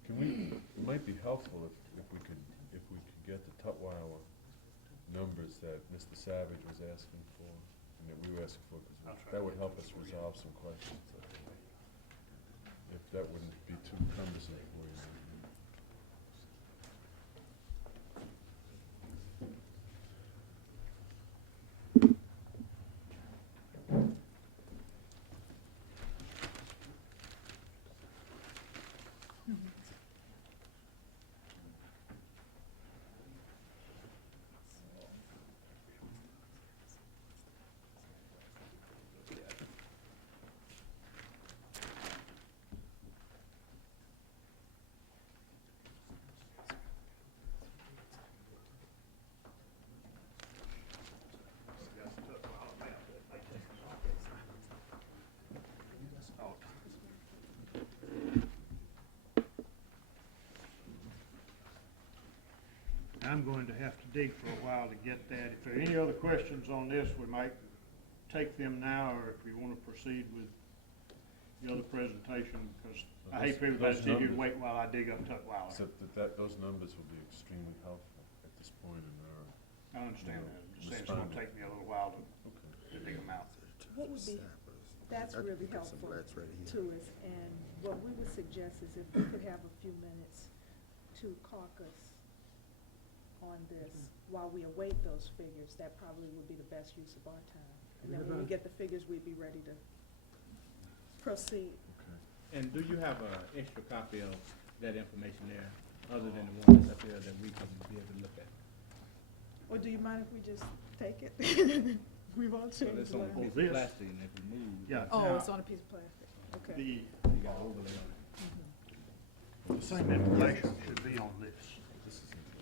Can we, it might be helpful if we could get the Tutwiler numbers that Mr. Savage was asking for, and that we were asking for, I'll because try that to would get help those us for you. resolve some questions, I think. If that wouldn't be too cumbersome for you. I'm going to have to dig for a while to get that. If there are any other questions on this, we might take them now, or if we want to proceed with the other presentation, because I hate for everybody to sit here and wait while I dig up Tutwiler. Except that those numbers will be extremely helpful at this point in our, I understand that. I'm just saying it's going to responding. take me a little while to okay. dig them out. What would be, that's I really got some helpful blacks right here. to us, and what we would suggest is if we could have a few minutes to caucus on this while we await those figures, that probably would be the best use of our time. And then when we get the figures, we'd be ready to proceed. And do you have an extra copy of that information there, other than the one that's up there that we can be able to look at? Or do you mind if we just take it? We've all So changed that's on a lines. piece this? of plastic, and if we move, Yeah. Oh, Now, it's on a piece of plastic, okay. The, you got overlay on it. Mhm. The same information should be on this.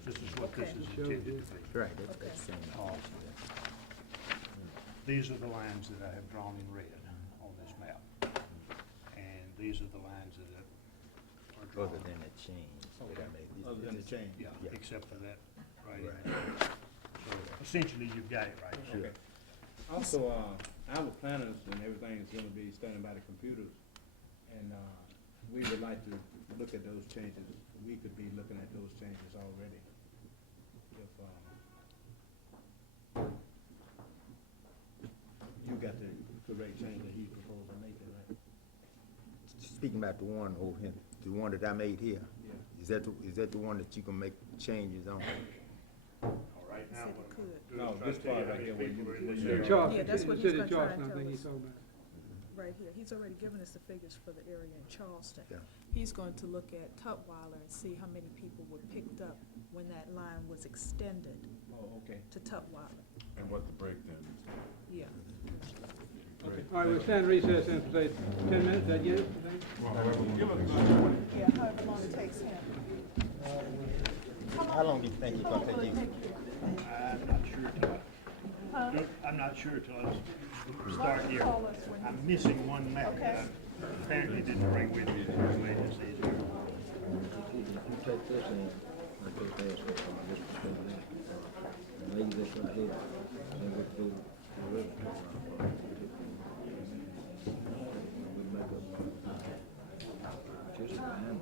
This is what this is intended to be. Right, that's the same. These are the lines that I have drawn in red on this map. And these are the lines that are drawn. Other than the change that I made. Other than the change. Yeah, Yeah. except for that right Right. in. So essentially, you've got it right. Sure. Also, our planners and everything is gonna be standing by the computers, and, we would like to look at those changes. We could be looking at those changes already. If, you got the correct change that he proposed to make, right? Speaking about the one over here, the one that I made here, Yeah. is that the one that you can make changes on? All right, now Said what it I'm gonna could. do No, is try this to tell you part how right many there where people you- are in this Yeah, area. Charleston, Yeah, that's what the he's city of gonna try Charleston, and I think tell he's us. talking about. Right here, he's already given us the figures for the area in Charleston. Yeah. He's going to look at Tutwiler and see how many people were picked up when that line was extended Oh, okay. to Tutwiler. And what the breakdown is. Yeah. Okay, all right, we'll stand recess and say 10 minutes, that get it? you think? Yeah, however long it takes him. How long do you think it's gonna take you? I'm not sure till I start here. Call us when I'm missing one map that I apparently didn't bring with me. This made this easier. You take this in, I take this, this is and leave this right here, and we do the rest. We make a, just a hand.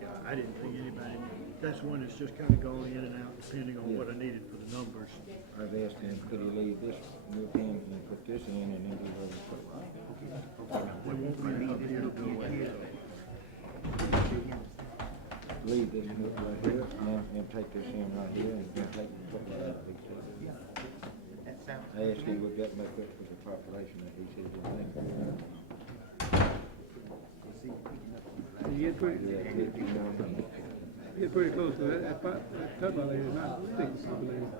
Yeah, I didn't think anybody, that's one that's just kind of going in and out depending on what I needed for the numbers. I've asked him, could he leave this new pen and put this in and then do other stuff? They won't be up here to go ahead. Leave this new right here, and take this in right here, and then take the put that out, he said. I asked him, would that make up for the population, and he said, You get pretty, yeah, 51. get pretty close to that Tutwiler area is not thick population.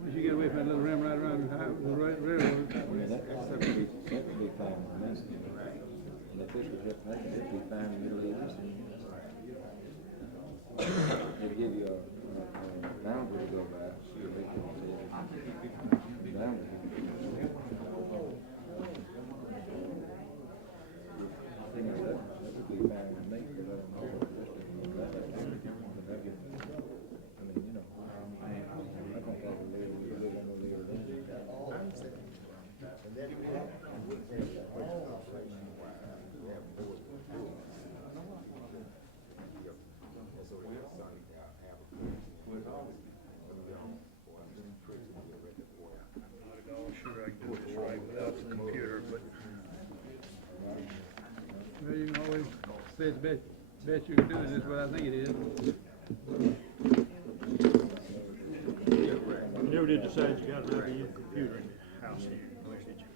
Once you get away from that little rim right around the railroad. Yeah, that would be fine with me. And if this was just like, it'd be fine in the middle of this. It'd give you a boundary to go by, see if they can say it. Boundary. You know, that would be fine with me, because I don't know what the rest of them look like. But I get, I mean, you know, I don't have a layer, we live on a layer there. Not at all sure I can do this right without the computer, but Well, you can always say it's best you can do it, and that's what I think it is. you never did decide you got an IBM computer in the house here, did you?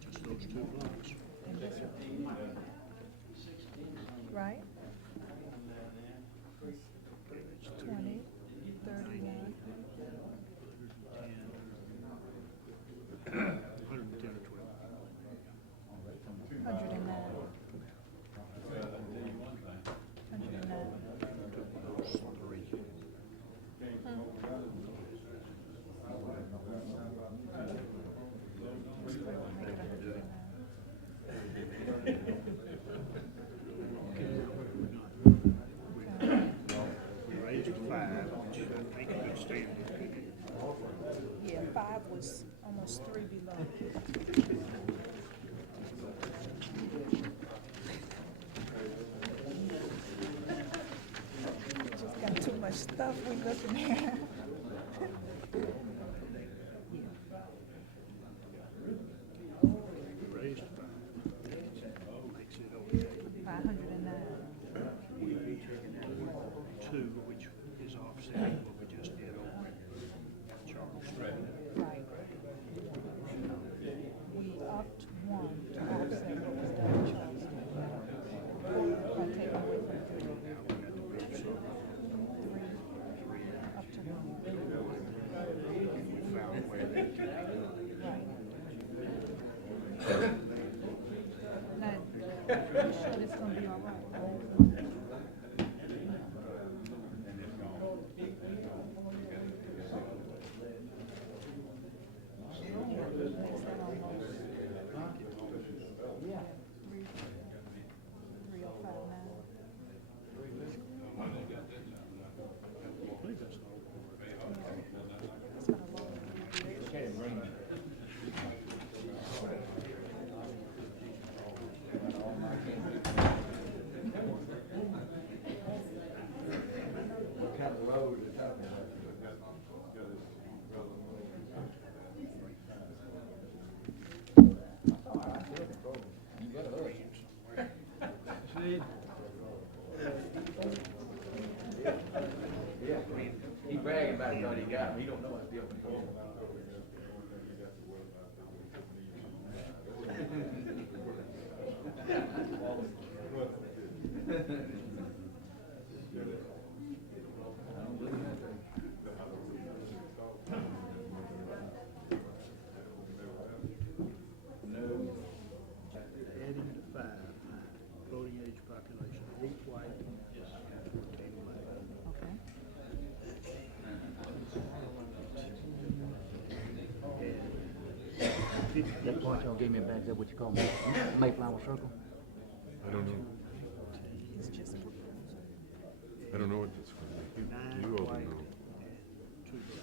Just those two blocks. Right? 20, 31. 110 or 12. 109. 109. Those three. We raised to 5, which I think we stand. Yeah, 5 was almost 3 below. Just got too much stuff we looking at. We raised to 5. Makes it okay. 509. We've taken that 2, which is offsetting what we just did. I mean, he bragging about it, thought he got him, he don't know I still. Adding to 5, voting age population, 8 white, 14 black. Okay. That part y'all gave me back, is that what you call Mayflower Circle? I don't know. It's just I don't know what that's going to be. 9 You all white know. and 2 black.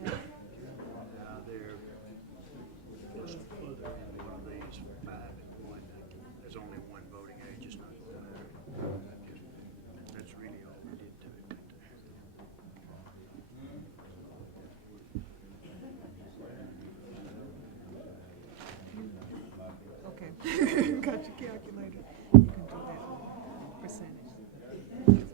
Now they're just further in one of these, 5 and 1. There's only one voting age, it's not going to matter. That's really all we did to it. Okay. Got your calculator. You can do that percentage.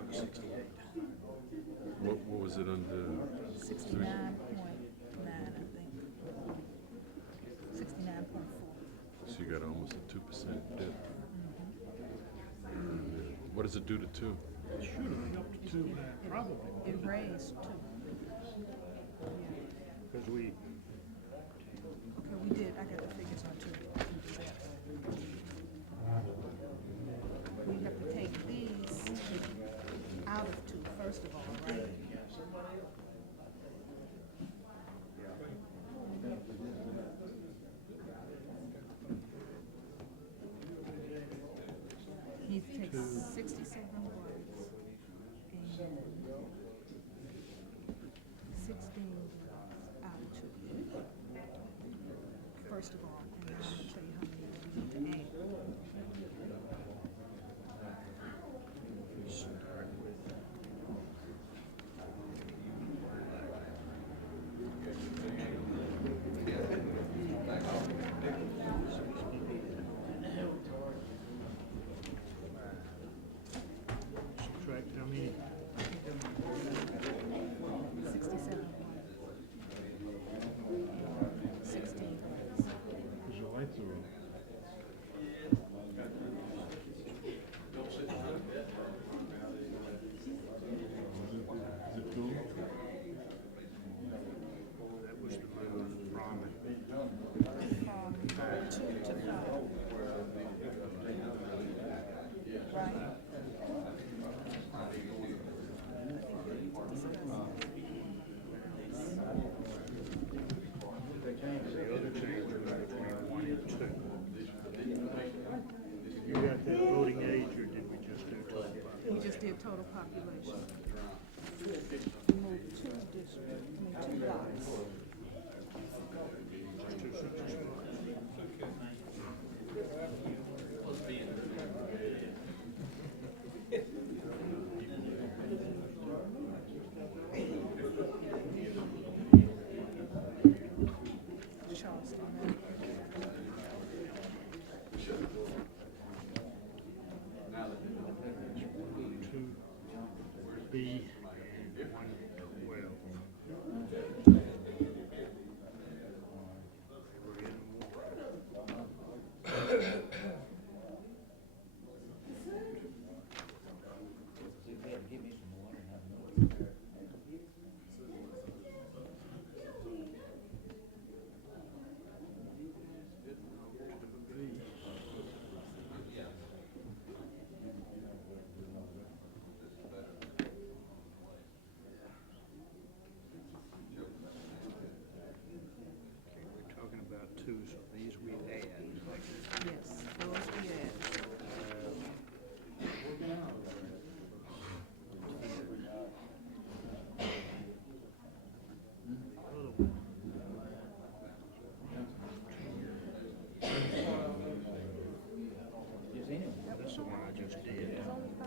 1293. What was it under? 69.9, I think. 69.4. So you got almost a 2% dip. What does it do to 2? It should have helped to, probably, It raised too. because we, Okay, we did, I got the figures on two. We have to take these out of two, first of all, right? He takes 67 words and 16 out of two. First of all, and then I'm gonna tell you how many we need to add. start with subtract how many? 67. 16. Because your lights are on. Is it cool? That was the move from From 2 to 5. Right? the other change was between 1 and 2. You got that voting age, or did we just do total? We just did total population. We moved 2 districts, 2 lots. Two census blocks. Charleston. Two B and 112.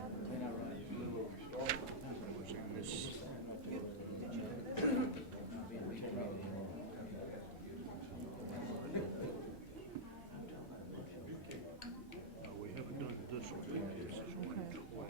We haven't done this one. This is one.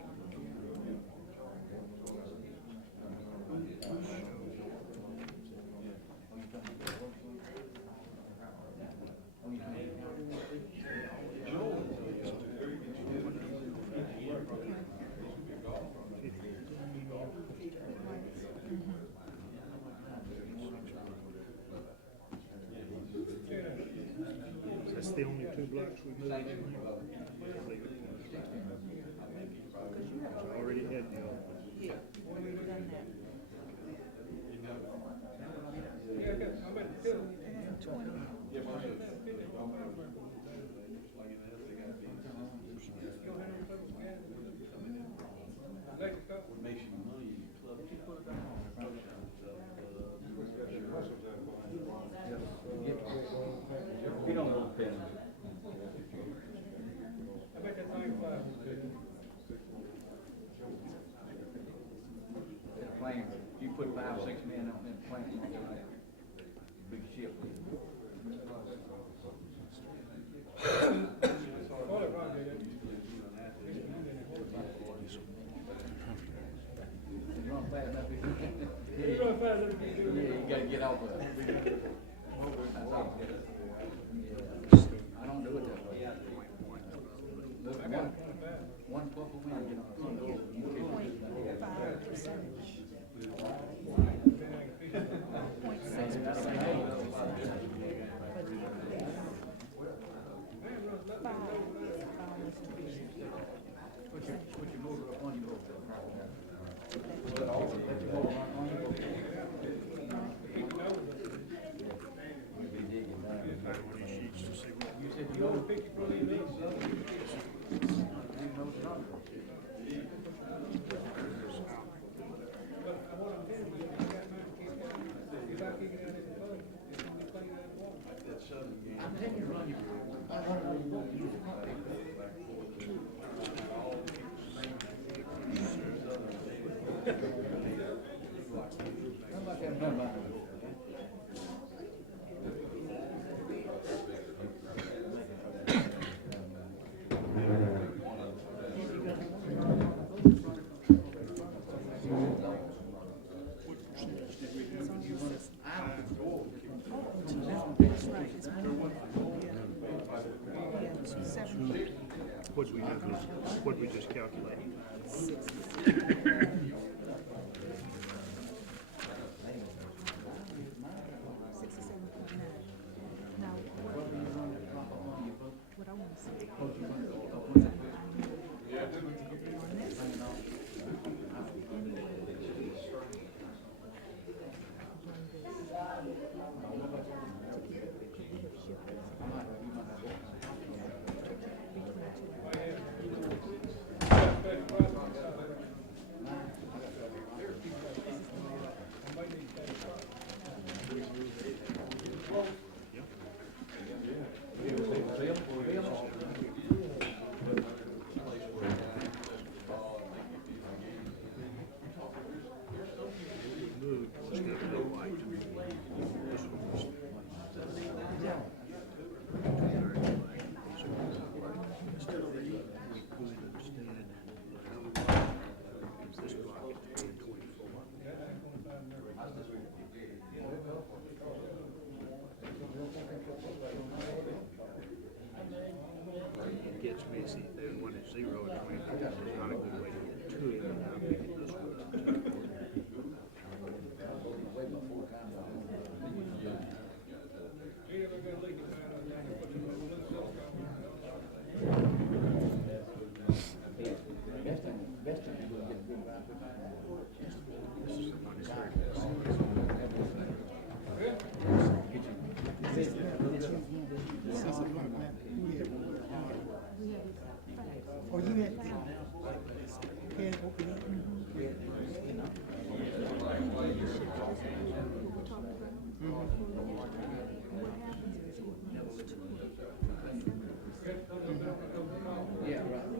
That's the only two blocks we moved. Already had the other. Yeah, we've done that. And 20. We don't know the pen. Plane, you put 5 or 6 men on that plane, big ship. Run fast enough. Yeah, you gotta get off of it. That's all. I don't do it that way. Look, one puff of wind, get on the 0.5%. 270. What we just calculated. 67.9. Now, what I want to say. Gets me, see, then when it's 0 and 24, it's not a good way to get to it, and I'm thinking this one. This is the one that's very Oh, you had open up. Yeah, right.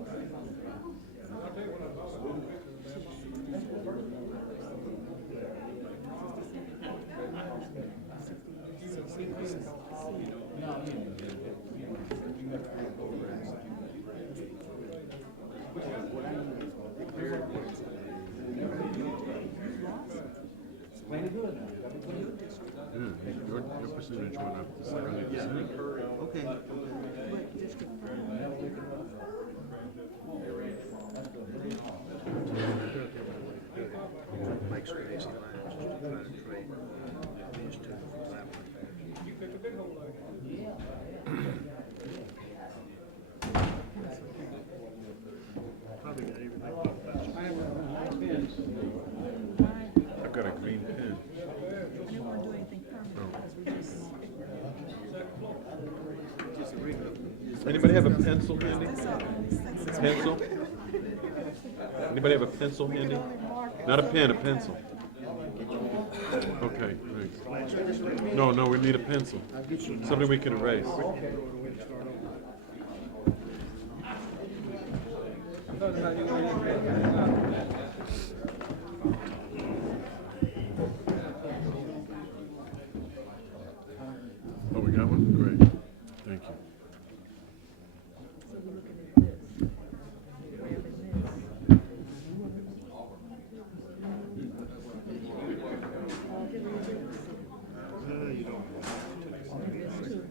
your percentage went up to 70%. Okay. Makes crazy lines just to try to trade these two for that one. Probably got everything but pencil. I have a pen. I've got a green pen. I didn't wanna do anything permanent, because we just. Anybody have a pencil handy? That's all, these things. Pencil? Anybody have a pencil handy? Not a pen, a pencil. Okay, thanks. No, we need a pencil. Something we can erase. Oh, we got one? Great. Thank you. So we're looking at this, grabbing this. You don't want This too.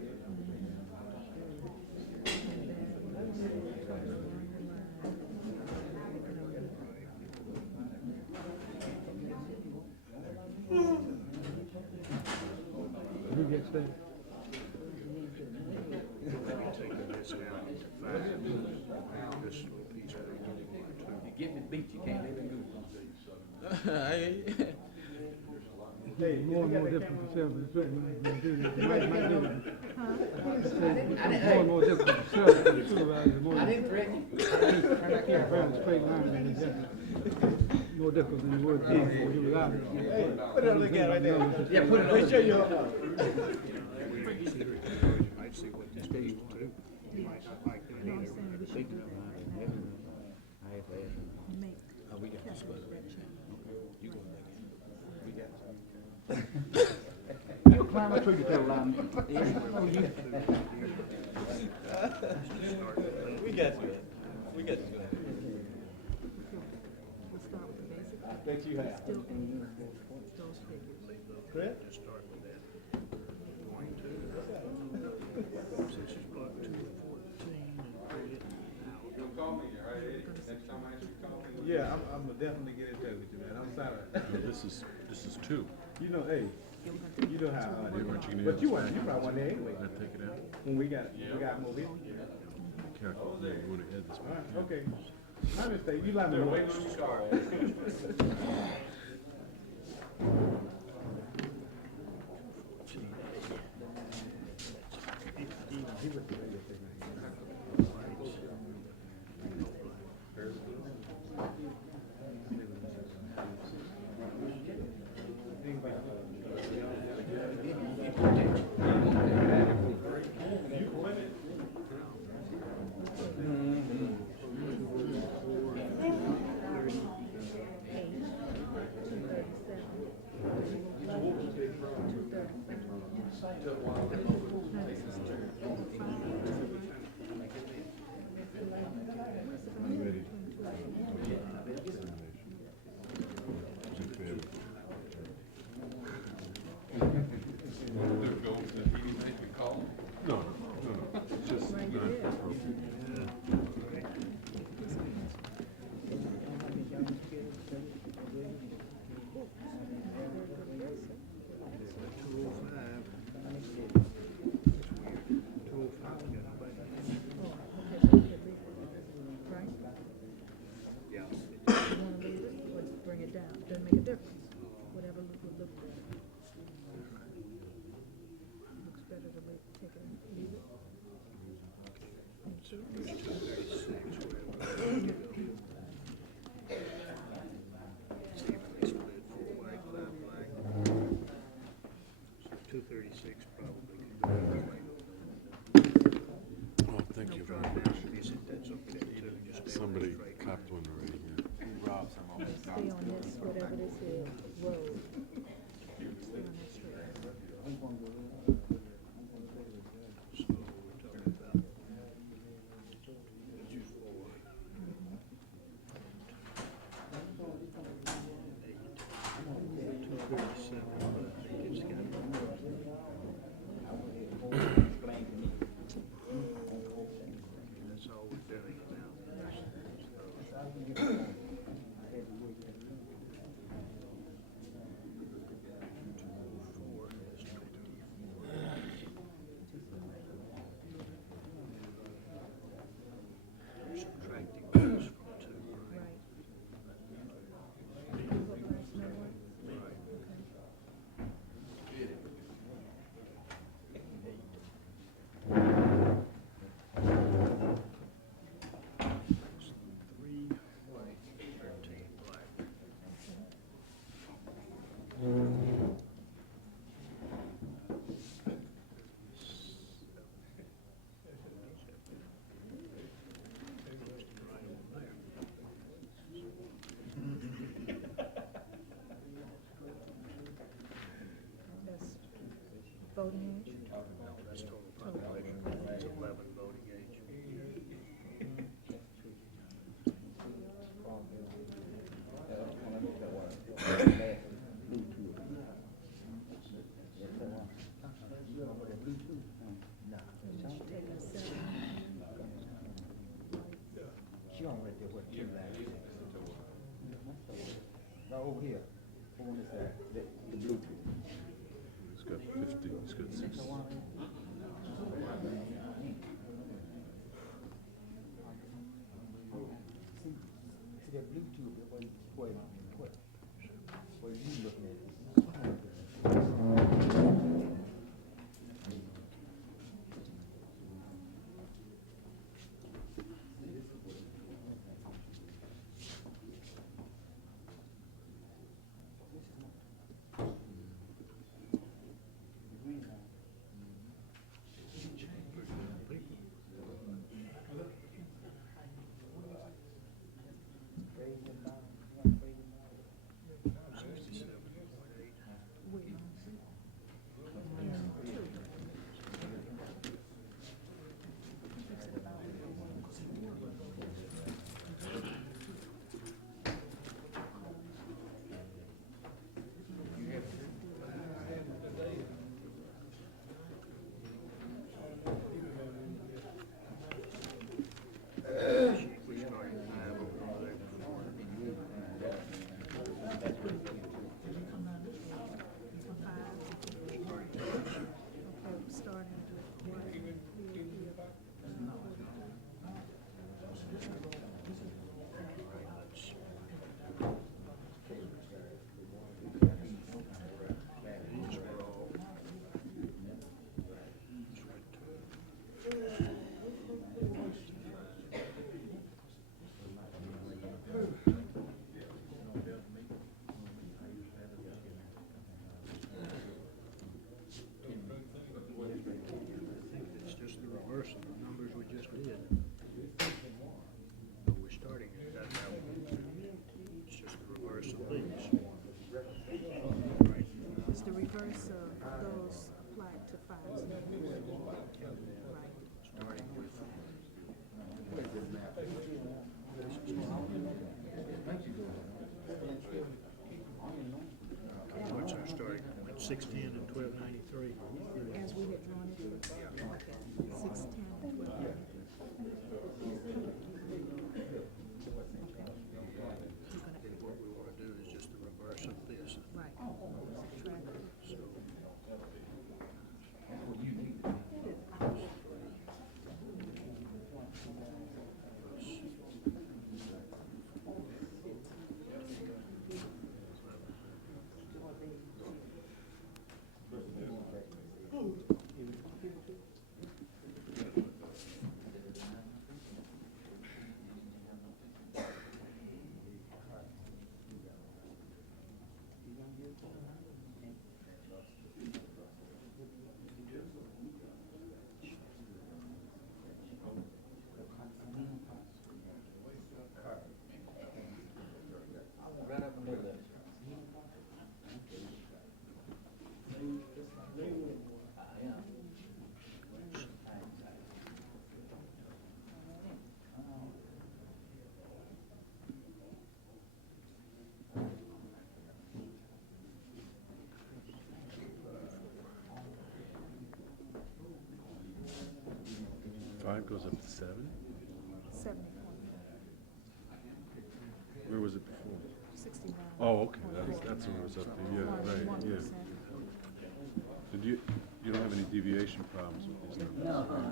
Who gets that? taking this out to 5. This little piece right here. You get me beat, you can't even do Hey, more and more difficult for yourself, but certainly do this. Might do it. More and more difficult for yourself, but supervisor, more. I didn't threaten you. I can't find a straight line, and it's just more difficult than it would be if you was out. Put it on the guy right there. Yeah, put it on. Let me show you. You might see what this piece will do. You might not like that either. We gotta think about it. Make. We got this one. You go back in. We got You climb a tree to tell line. We got you. We got you. We'll start with the basic. I bet you have. Still can use those figures. Correct? Just start with that. Point 2. This is block 2 of 14 and put it out. You'll call me, all right, Eddie? Next time I ask you to call me. Yeah, I'm gonna definitely get in touch with you, man. I'm sorry. This is 2. You know, hey, you know how hard it What you is. need But you is- probably weren't there anyway. Can I take it out? When we got more people. Careful, you want to add this All one. right, okay. My mistake, you like me. No, just not appropriate. Bring it down, doesn't make a difference, whatever would look better. Looks better to take it and leave it. See if they split 4 white, 5 black. So 236 probably can go that way. Oh, thank you very much. Is it, that's okay too, just stay on Somebody this straight line. copped one already, yeah. Stay on this, whatever this is, road. Stay on that straight line. So we're talking about 237, it's got No, that's total population, it's 11 voting age. She on right there, what, two lines? Right over here, on this side, the Bluetooth. It's got 50, it's got 6. See that Bluetooth, where you looking at? It's just the reverse of the numbers we just did. But we're starting at that level. It's just the reverse of these. Right. It's the reverse of those applied to 5s. Right. Starting with. What's our starting point? 610 and 1293. As we had drawn it, okay, 610, 12. I think what we want to do is just the reverse of this. Right. Subtract. So. Five goes up to 7? 70. Where was it before? 69. Oh, okay, that's when it was up there, yeah, right, yeah. 1%. Did you don't have any deviation problems with these numbers?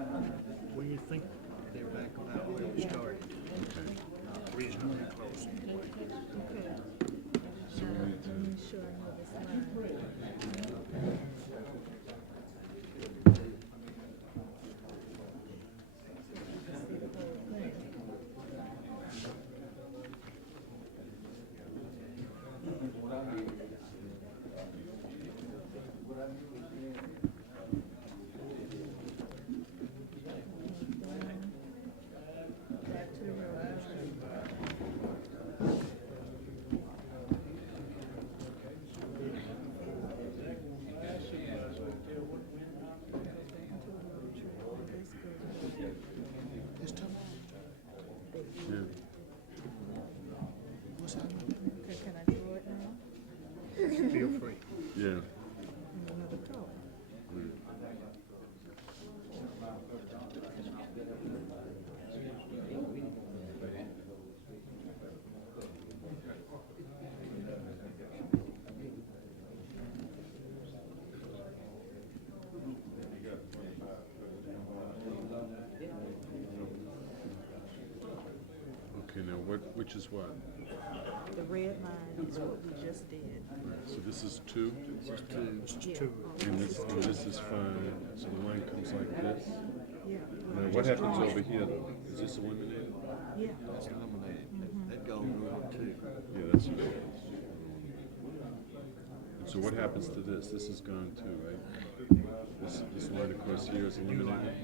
Well, you think they're back about where we started, Okay, reasonably close. Okay. so we need Let me to, show you this line. Back to the road. Okay, now which is what? The red line is what we just did. So this is 2, Yeah. and this is 5, so the line comes like this. Yeah. Now, what happens over here, though? Is this eliminated? Yeah. That's eliminated. That goes with it too. Yeah, that's what it is. And so what happens to this? This is gone too, right? This line across here is eliminated?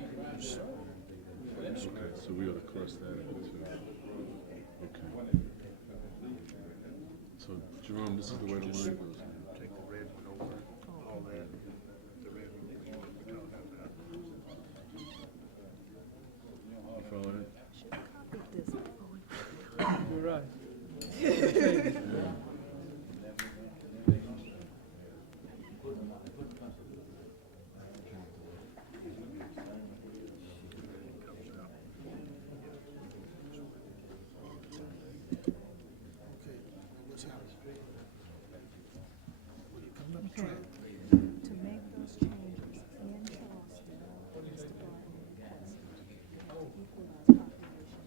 Okay, so we ought to cross that out too. Okay. So, Jerome, this is the way the line goes. Take the red one over, all that, the red one is what we're talking about. You follow that? You're right. Yeah. Okay. To make those changes in Charleston, police department has to equalize population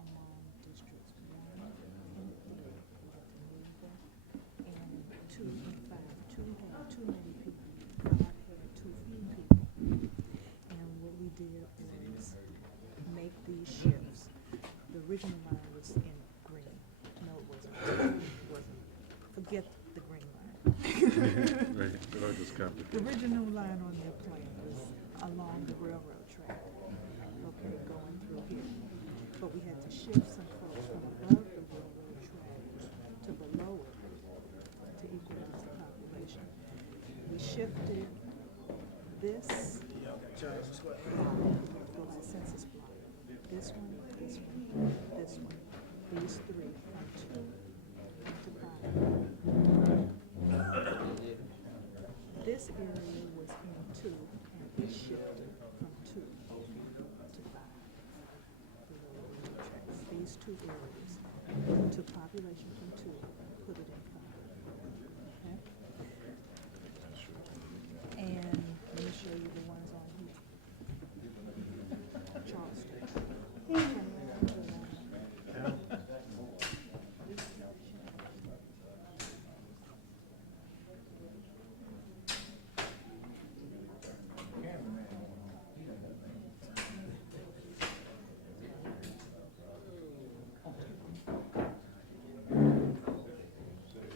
among districts 1 and 3. We have to move them. And 2 and 5. 2 had too many people. 5 had too few people. And what we did was make these shifts. The original line was in green. No, it wasn't. It wasn't. Forget the green line. Right, but I just copied The it. original line on their plan was along the railroad track, okay, going through here. But we had to shift some folks from above the railroad track to below it to equalize the population. We shifted this block, goes to census block. This one, this one, this one. These 3 from 2 to 5. This area was in 2, and it shifted from 2 to 5. The railroad tracks. These 2 areas took population from 2, put it in 5. Okay? And let me show you the ones on here. Charleston.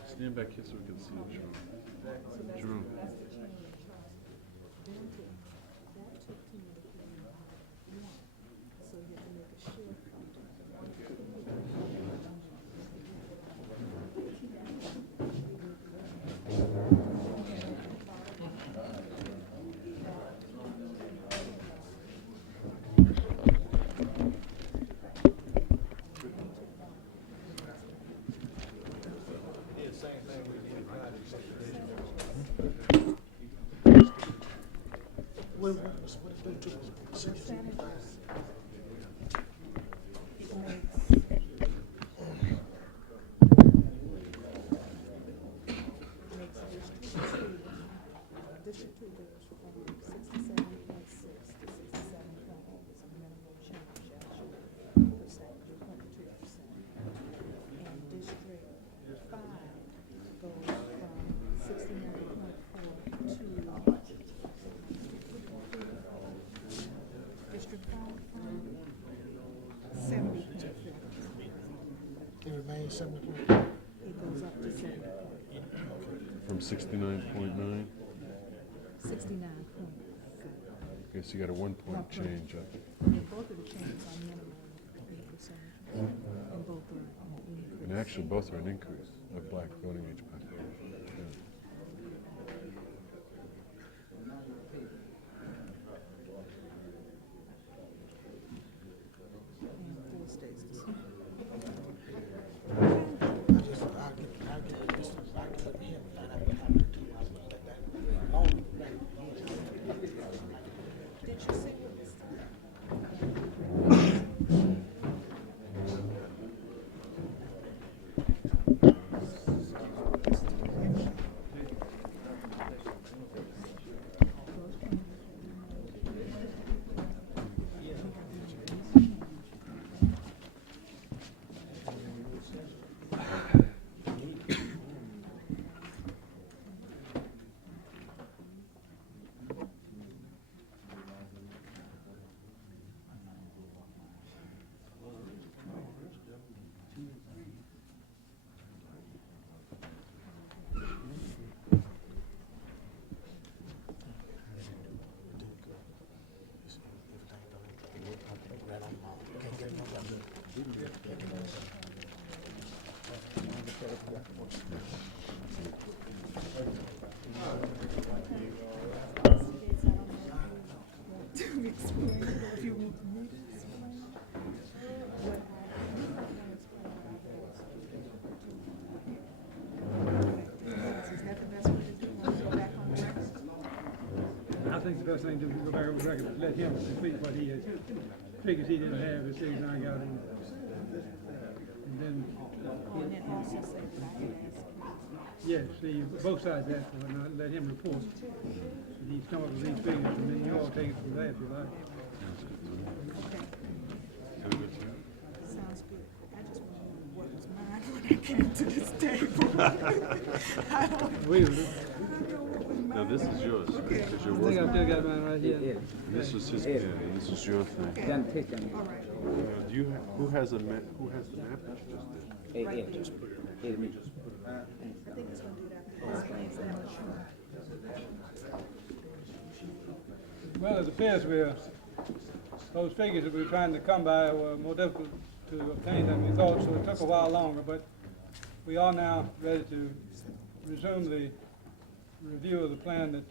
Stand back here so we can see you, Jerome. Jerome. That's the change in Charleston. Then that took to make it 1. So you have to make a shift from 70. It goes up to 70. From 69.9? 69.5. Okay, so you got a 1-point change up. And both of the changes are minimum in percentage. And both are an increase. And actually, both are an increase of black voting age population. Yeah. And 4 states the same. Did you see what this think the best thing to do is go back over the record and let him complete what he has, figures he didn't have, his things I got in. And then, Oh, and then also say that I had asked. yes, see, both sides asked for it, and I let him report. And he's come up with these figures, and then you all take it from there if you like. Okay. Sounds good. I just want to know what was mine when I came to this table. I don't, We, I don't know what was mine. No, this is yours. Okay. This is your I work. think I still got mine right here. This is his pen, and this is your thing. Okay. Done take them. All right. Do you who has the map that you just did? Hey, just put it. Me. I think it's gonna do that. Explains that much more. Well, it appears those figures that we were trying to come by were more difficult to obtain than we thought, so it took a while longer, but we are now ready to resume the review of the plan that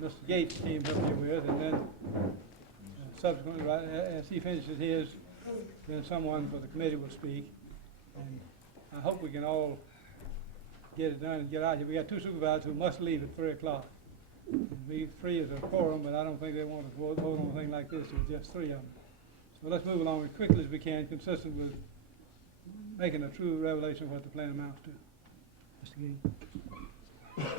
Mr. Gates' team helped you with, and then subsequently, right, as he finishes his, then someone for the committee will speak. And I hope we can all get it done and get out here. We got 2 supervisors who must leave at 3 o'clock. We 3 is a quorum, but I don't think they want to vote on a thing like this with just 3 of them. So let's move along as quickly as we can, consistent with making a true revelation of what the plan amounts to. Mr. Gates.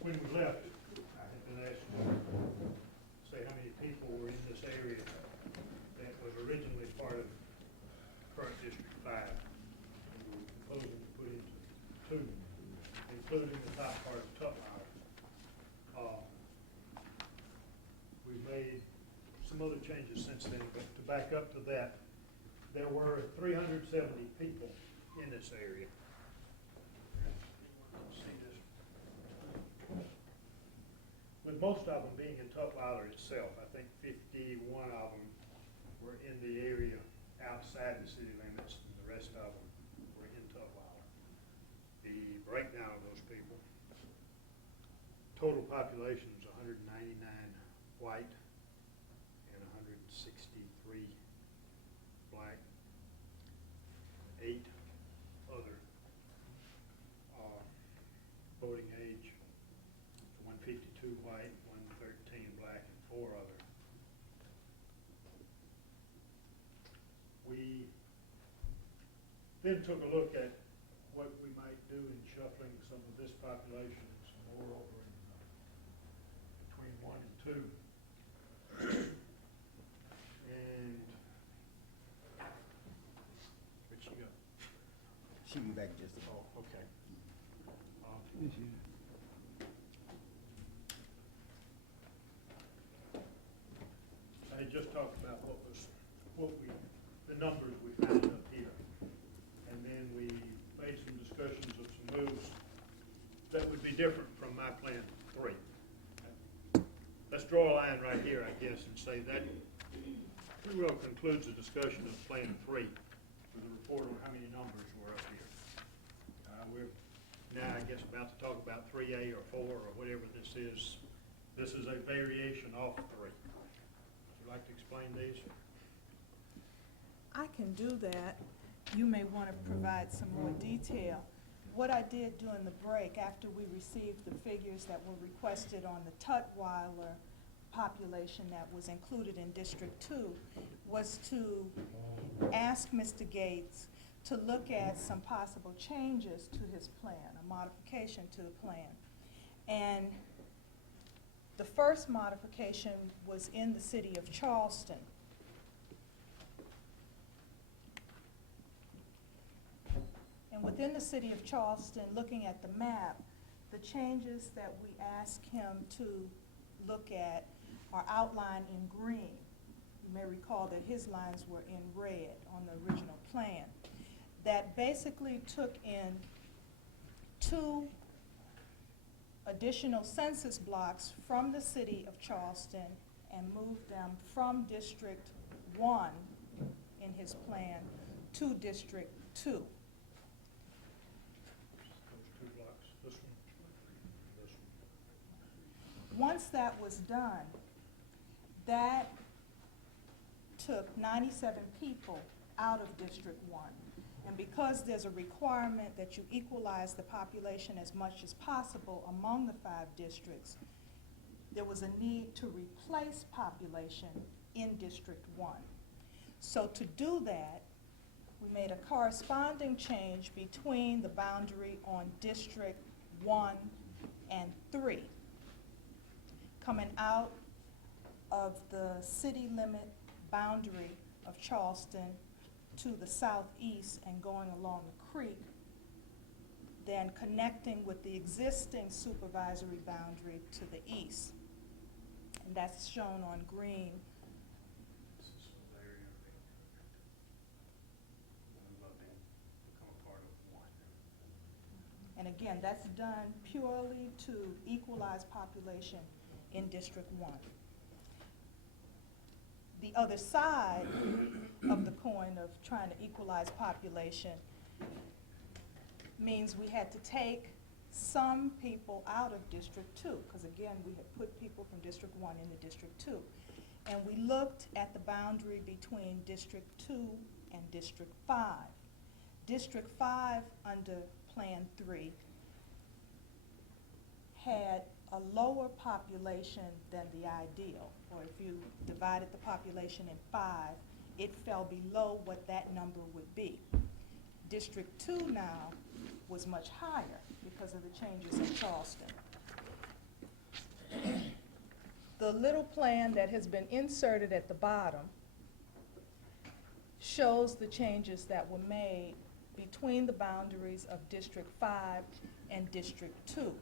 When we left, I had been asked to say how many people were in this area that was originally part of current District 5. And we were proposing to put into 2, including the top part of Tutwiler. We've made some other changes since then, but to back up to that, there were 370 people in this area. See this? With most of them being in Tutwiler itself, I think 51 of them were in the area outside the city limits, and the rest of them were in Tutwiler. The breakdown of those people, total population is 199 white and 163 black, 8 other. Voting age, 152 white, 113 black, and 4 other. We then took a look at what we might do in shuffling some of this population and some more over in between 1 and 2. And what you got? She'll be back in just a moment. Oh, okay. Yes, you- I had just talked about the numbers we found up here. And then we made some discussions of some moves that would be different from my plan 3. Let's draw a line right here, I guess, and say that pretty well concludes the discussion of plan 3 with a report on how many numbers were up here. We're now, I guess, about to talk about 3A or 4 or whatever this is. This is a variation off 3. Would you like to explain these? I can do that. You may want to provide some more detail. What I did during the break, after we received the figures that were requested on the Tutwiler population that was included in District 2, was to ask Mr. Gates to look at some possible changes to his plan, a modification to the plan. And the first modification was in the city of Charleston. And within the city of Charleston, looking at the map, the changes that we asked him to look at are outlined in green. You may recall that his lines were in red on the original plan. That basically took in 2 additional census blocks from the city of Charleston and moved them from District 1 in his plan to District 2. Those 2 blocks, this one and this one. Once that was done, that took 97 people out of District 1 And because there's a requirement that you equalize the population as much as possible among the 5 districts, there was a need to replace population in District 1. So to do that, we made a corresponding change between the boundary on District 1 and 3. Coming out of the city limit boundary of Charleston to the southeast and going along the creek, then connecting with the existing supervisory boundary to the east. And that's shown on green. So there you're gonna be, move up and become a part of one. And again, that's done purely to equalize population in District 1. The other side of the coin of trying to equalize population means we had to take some people out of District 2, because again, we had put people from District 1 into District 2. And we looked at the boundary between District 2 and District 5. District 5 under Plan 3 had a lower population than the ideal, or if you divided the population in 5, it fell below what that number would be. District 2 now was much higher because of the changes in Charleston. The little plan that has been inserted at the bottom shows the changes that were made between the boundaries of District 5 and District 2.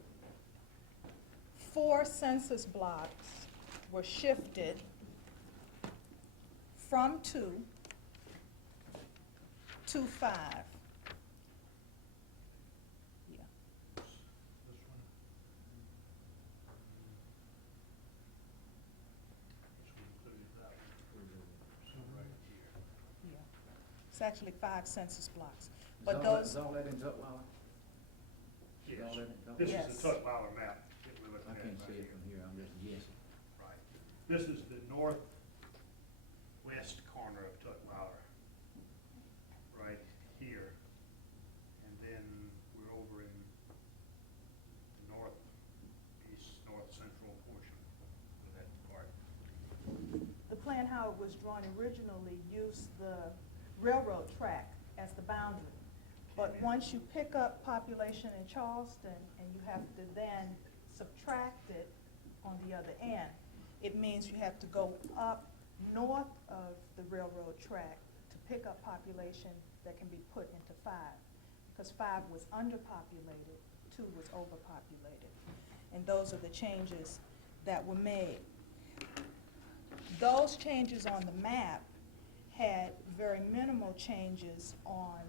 4 census blocks were shifted from 2 to 5. Yeah. This one? This one included that one. So right here. Yeah. It's actually 5 census blocks. Is But all those, Is all that in Tutwiler? Is Yes. all that in Tutwiler? This Yes. is the Tutwiler map that we're looking I at can't right see it here. from here, I'm just guessing. Right. This is the northwest corner of Tutwiler, right here. And then we're over in the northeast, north central portion of that part. the plan how it was drawn originally used the railroad track as the boundary. But once you pick up population in Charleston and you have to then subtract it on the other end, it means you have to go up north of the railroad track to pick up population that can be put into 5. Because 5 was underpopulated, 2 was overpopulated. And those are the changes that were made. Those changes on the map had very minimal changes on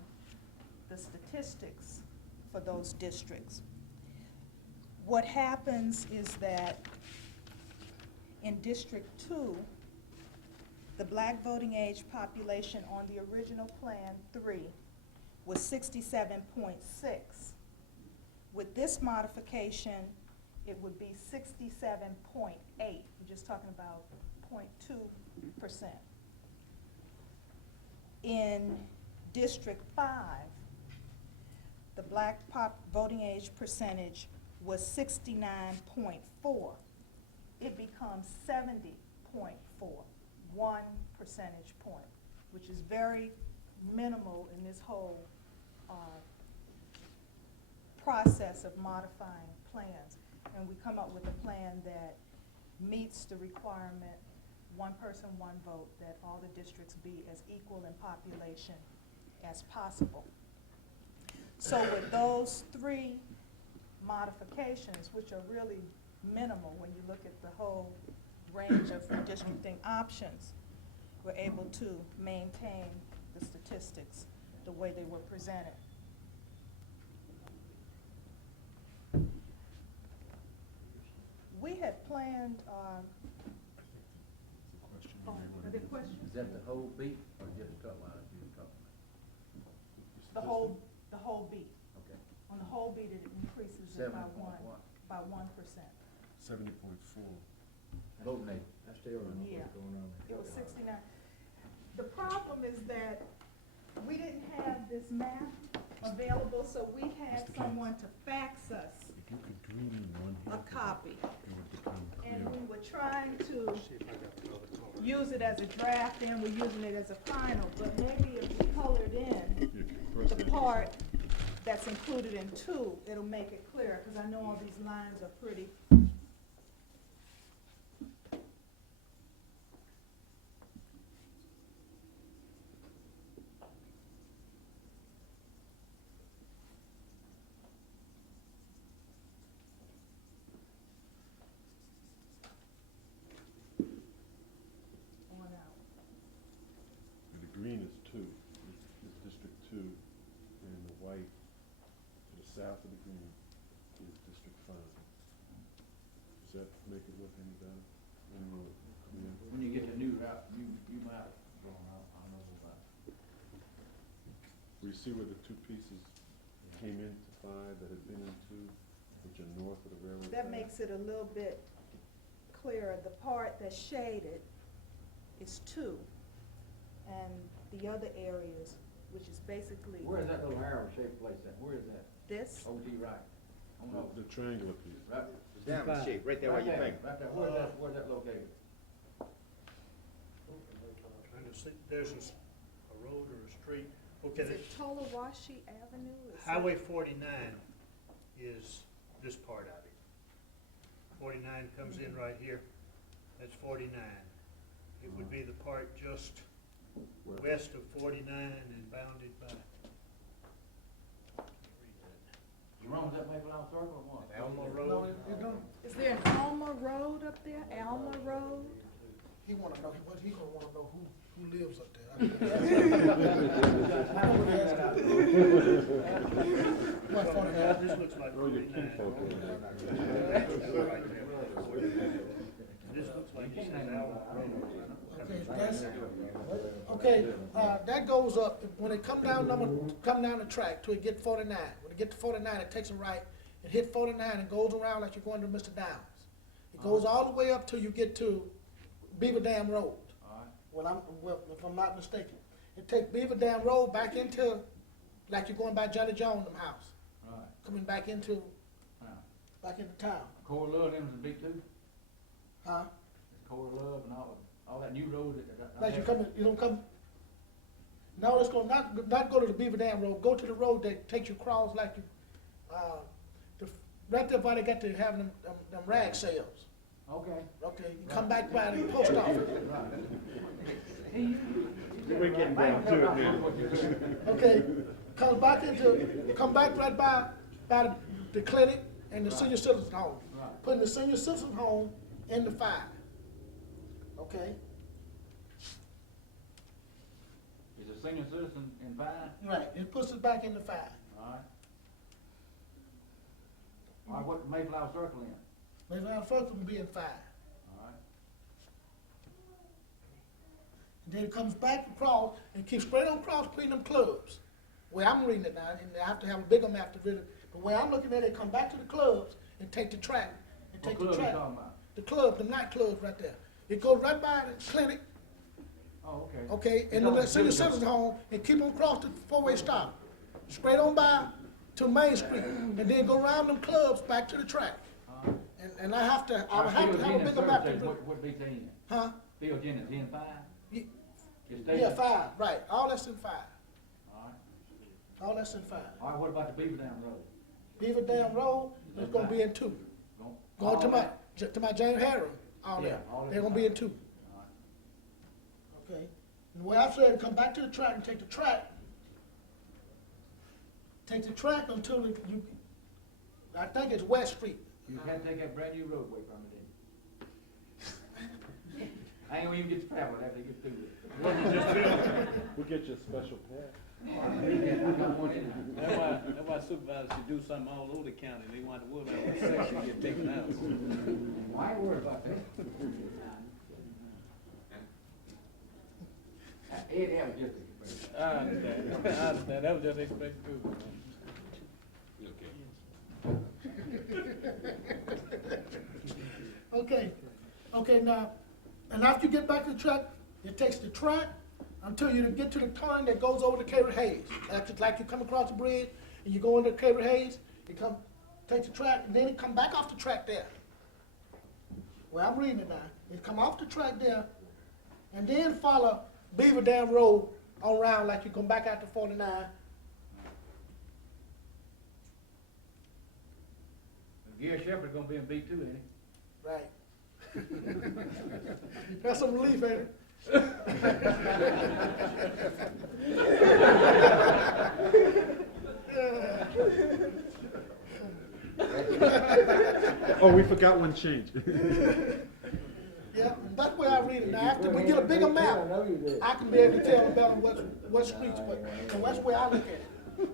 the statistics for those districts. What happens is that in District 2, the black voting age population on the original Plan 3 was 67.6. With this modification, it would be 67.8. We're just talking about 0.2%. In District 5, the black voting age percentage was 69.4. It becomes 70.4, 1 percentage point, which is very minimal in this whole process of modifying plans. And we come up with a plan that meets the requirement, 1 person, 1 vote, that all the districts be as equal in population as possible. So with those 3 modifications, which are really minimal when you look at the whole range of redistricting options, we're able to maintain the statistics the way they were presented. We had planned, are there questions? Is that the whole beat or just Tutwiler you were talking The whole beat. about? Okay. On the whole beat, it increases it by 7 point what? 1%. 70.4. Voting age, I still don't know Yeah. what's going on. It was 69. The problem is that we didn't have this map available, so we had someone to fax us If you could green one a here, copy. it would become And clear. we were trying to See if I got the other color. use it as a draft, and we're using it as a final, but maybe if we colored in If you cross the that- part that's included in 2, it'll make it clear, because I know all these lines are pretty. Going out. The green is 2, is District 2, and the white to the south of the green is District 5. Does that make it look any better? Any more clear? When you get the new route, you might have drawn out, I don't know about. We see where the 2 pieces came into 5 that had been in 2, which are north of the railroad. That track? makes it a little bit clearer. The part that's shaded is 2, and the other areas, which is basically Where is that little arrow shaped place at? Where is that? this. OT right? On The triangular piece. Right. Diamond shape, right there where you think. Right there, where's that located? Trying to see, there's a road or a street. Okay, Is it Tallahatchie Avenue? Is it- Highway 49 is this part of it. 49 comes in right here, that's 49. It would be the part just west of 49 and bounded by. Jerome, is that Maple Island Circle or what? Alma Road. Is there an Alma Road up there? Alma Road? He wanna know, what he gonna wanna know who lives up there. How do we figure that out? What, 49? This looks like Oh, your 49. kinfolk over there. Right there, 49. This looks like it says Alma Road. Okay, that's, okay, that goes up, when it come down the track till it get 49. When it get to 49, it takes a right, and hit 49 and goes around like you're going to Mr. Downs. It goes all the way up till you get to Beaver Dam Road. Well, if I'm not mistaken. It takes Beaver Dam Road back into, like you're going by Johnny Jones' house, Right, coming back into right. town. Core Love, them is big too? Huh? Core Love and all that new road that. Like you don't come, no, it's gonna not go to the Beaver Dam Road, go to the road that takes you across like you, right there by they got to have them rag sales. Okay. Okay, you come back by the post office. We're getting down to it now. Okay, come back right by the clinic and the senior citizen home. Right. Putting the senior citizen home in the 5. Okay? Is a senior citizen in 5? Right, it puts it back in the 5. All right. All right, what Maple Island Circle in? Maybe our first one will be in 5. All right. And then it comes back across and keeps straight on across between them clubs. Where I'm reading it now, and I have to have a bigger map to read it. But where I'm looking at it, come back to the clubs and take the track. And take What the club you track. talking about? The club, the nightclubs right there. It goes right by the clinic, Oh, okay. okay, and It's the on senior Citizen. citizen home, and keep on across the 4-way stop. Straight on by to Main Street, and then go around them clubs back to the track. And I would have to have a bigger map to read. What beats in? Huh? Phil Jennings in 5? Ye- It's Yeah, David? 5, right, all that's in 5. All right. All that's in 5. All right, what about the Beaver Dam Road? Beaver Dam Road is gonna be in 2. Go- Going to all right. my James Harris, all Yeah, that, all they're that's gonna be in 2. All right. Okay, and the way I said, come back to the track and take the track until you, I think it's West Street. You can't take that brand new roadway from it, then. I ain't gonna even get to travel after they get through it. We'll get you a special pass. I got one in there. That's why supervisors should do something all over the county. They want to worry about what section get taken out. Well, I ain't worried about that. That was just a comparison. I understand, that was just expected too. Okay, now, and after you get back to the track, it takes the track until you get to the turn that goes over to Cable Hayes. Like you come across the bridge and you go into Cable Hayes, you come, take the track, and then you come back off the track there. Well, I'm reading it now. You come off the track there, and then follow Beaver Dam Road on around like you come back out to 49. Gary Shepherd's gonna be in B2, ain't he? Right. That's some relief, ain't it? Oh, we forgot one change. Yeah, that's where I read it. Now, after we get a bigger map, I can be able to tell better what streets, but and that's where I look at it.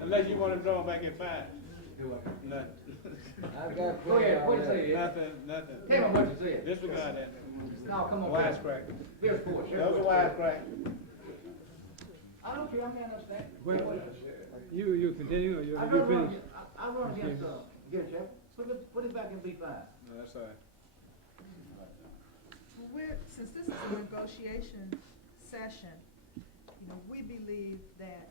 Unless you wanna draw back at 5. Nothing. Go ahead, what you say? Nothing. Tell me what you said. Disregard that. No, come on. Wisecrack. Here's four. Those are wisecrack. I don't care, I mean, understand. Well, you continue, or you I you finish? run against, Gary Shepherd. Put it back in B5. No, that's all right. Since this is a negotiation session, you know, we believe that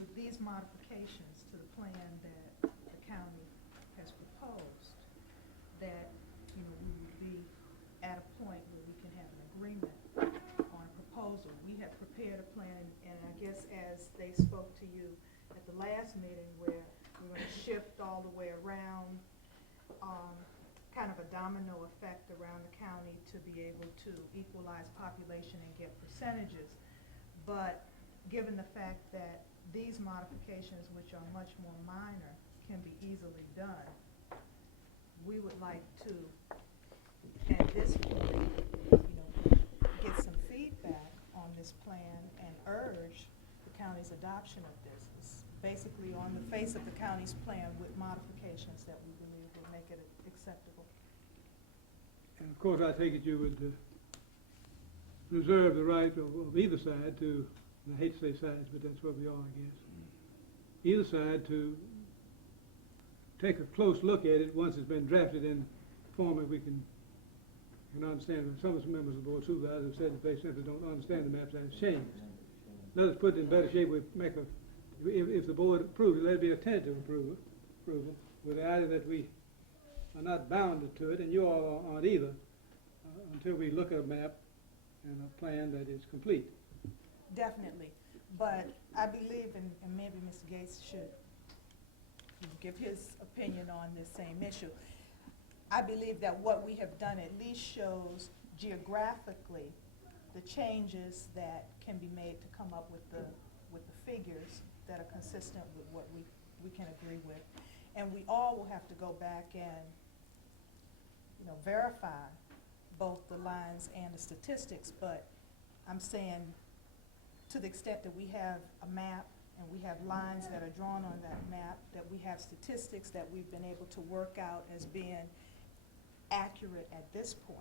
with these modifications to the plan that the county has proposed, that, you know, we would be at a point where we can have an agreement on a proposal. We have prepared a plan, and I guess as they spoke to you at the last meeting, where we're gonna shift all the way around, kind of a domino effect around the county to be able to equalize population and get percentages. But given the fact that these modifications, which are much more minor, can be easily done, we would like to, at this point, you know, get some feedback on this plan and urge the county's adoption of this. It's basically on the face of the county's plan with modifications that we believe will make it acceptable. And of course, I take it you would reserve the right of either side to, and I hate to say sides, but that's what we are, I guess. Either side to take a close look at it once it's been drafted in form that we can understand. Some of the members of the board of supervisors have said that they simply don't understand the maps and it's changed. Let us put it in better shape. If the board approves it, let it be a tentative approval with the idea that we are not bounded to it, and you all aren't either, until we look at a map and a plan that is complete. Definitely, but I believe, and maybe Mr. Gates should give his opinion on this same issue. I believe that what we have done at least shows geographically the changes that can be made to come up with the figures that are consistent with what we can agree with. And we all will have to go back and, you know, verify both the lines and the statistics, but I'm saying to the extent that we have a map and we have lines that are drawn on that map, that we have statistics that we've been able to work out as being accurate at this point,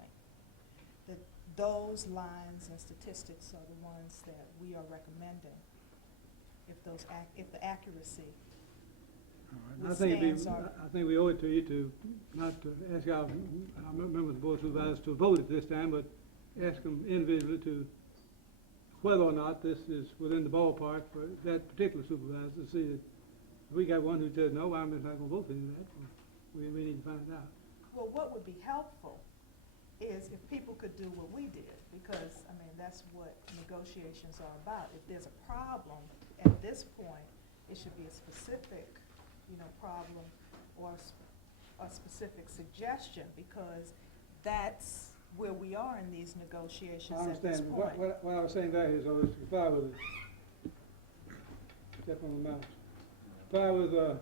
that those lines and statistics are the ones that we are recommending if the accuracy I think we owe it to you to not to ask our members of the board of supervisors to vote at this time, but ask them individually to whether or not this is within the ballpark for that particular supervisor, to see that if we got one who says no, I'm just not going to vote for any of that. We need to find out. Well, what would be helpful is if people could do what we did, because, I mean, that's what negotiations are about. If there's a problem at this point, it should be a specific, you know, problem or a specific suggestion, because that's where we are in these negotiations at this understand. point. What I was saying there is, to comply with it, step on the mouse, comply with the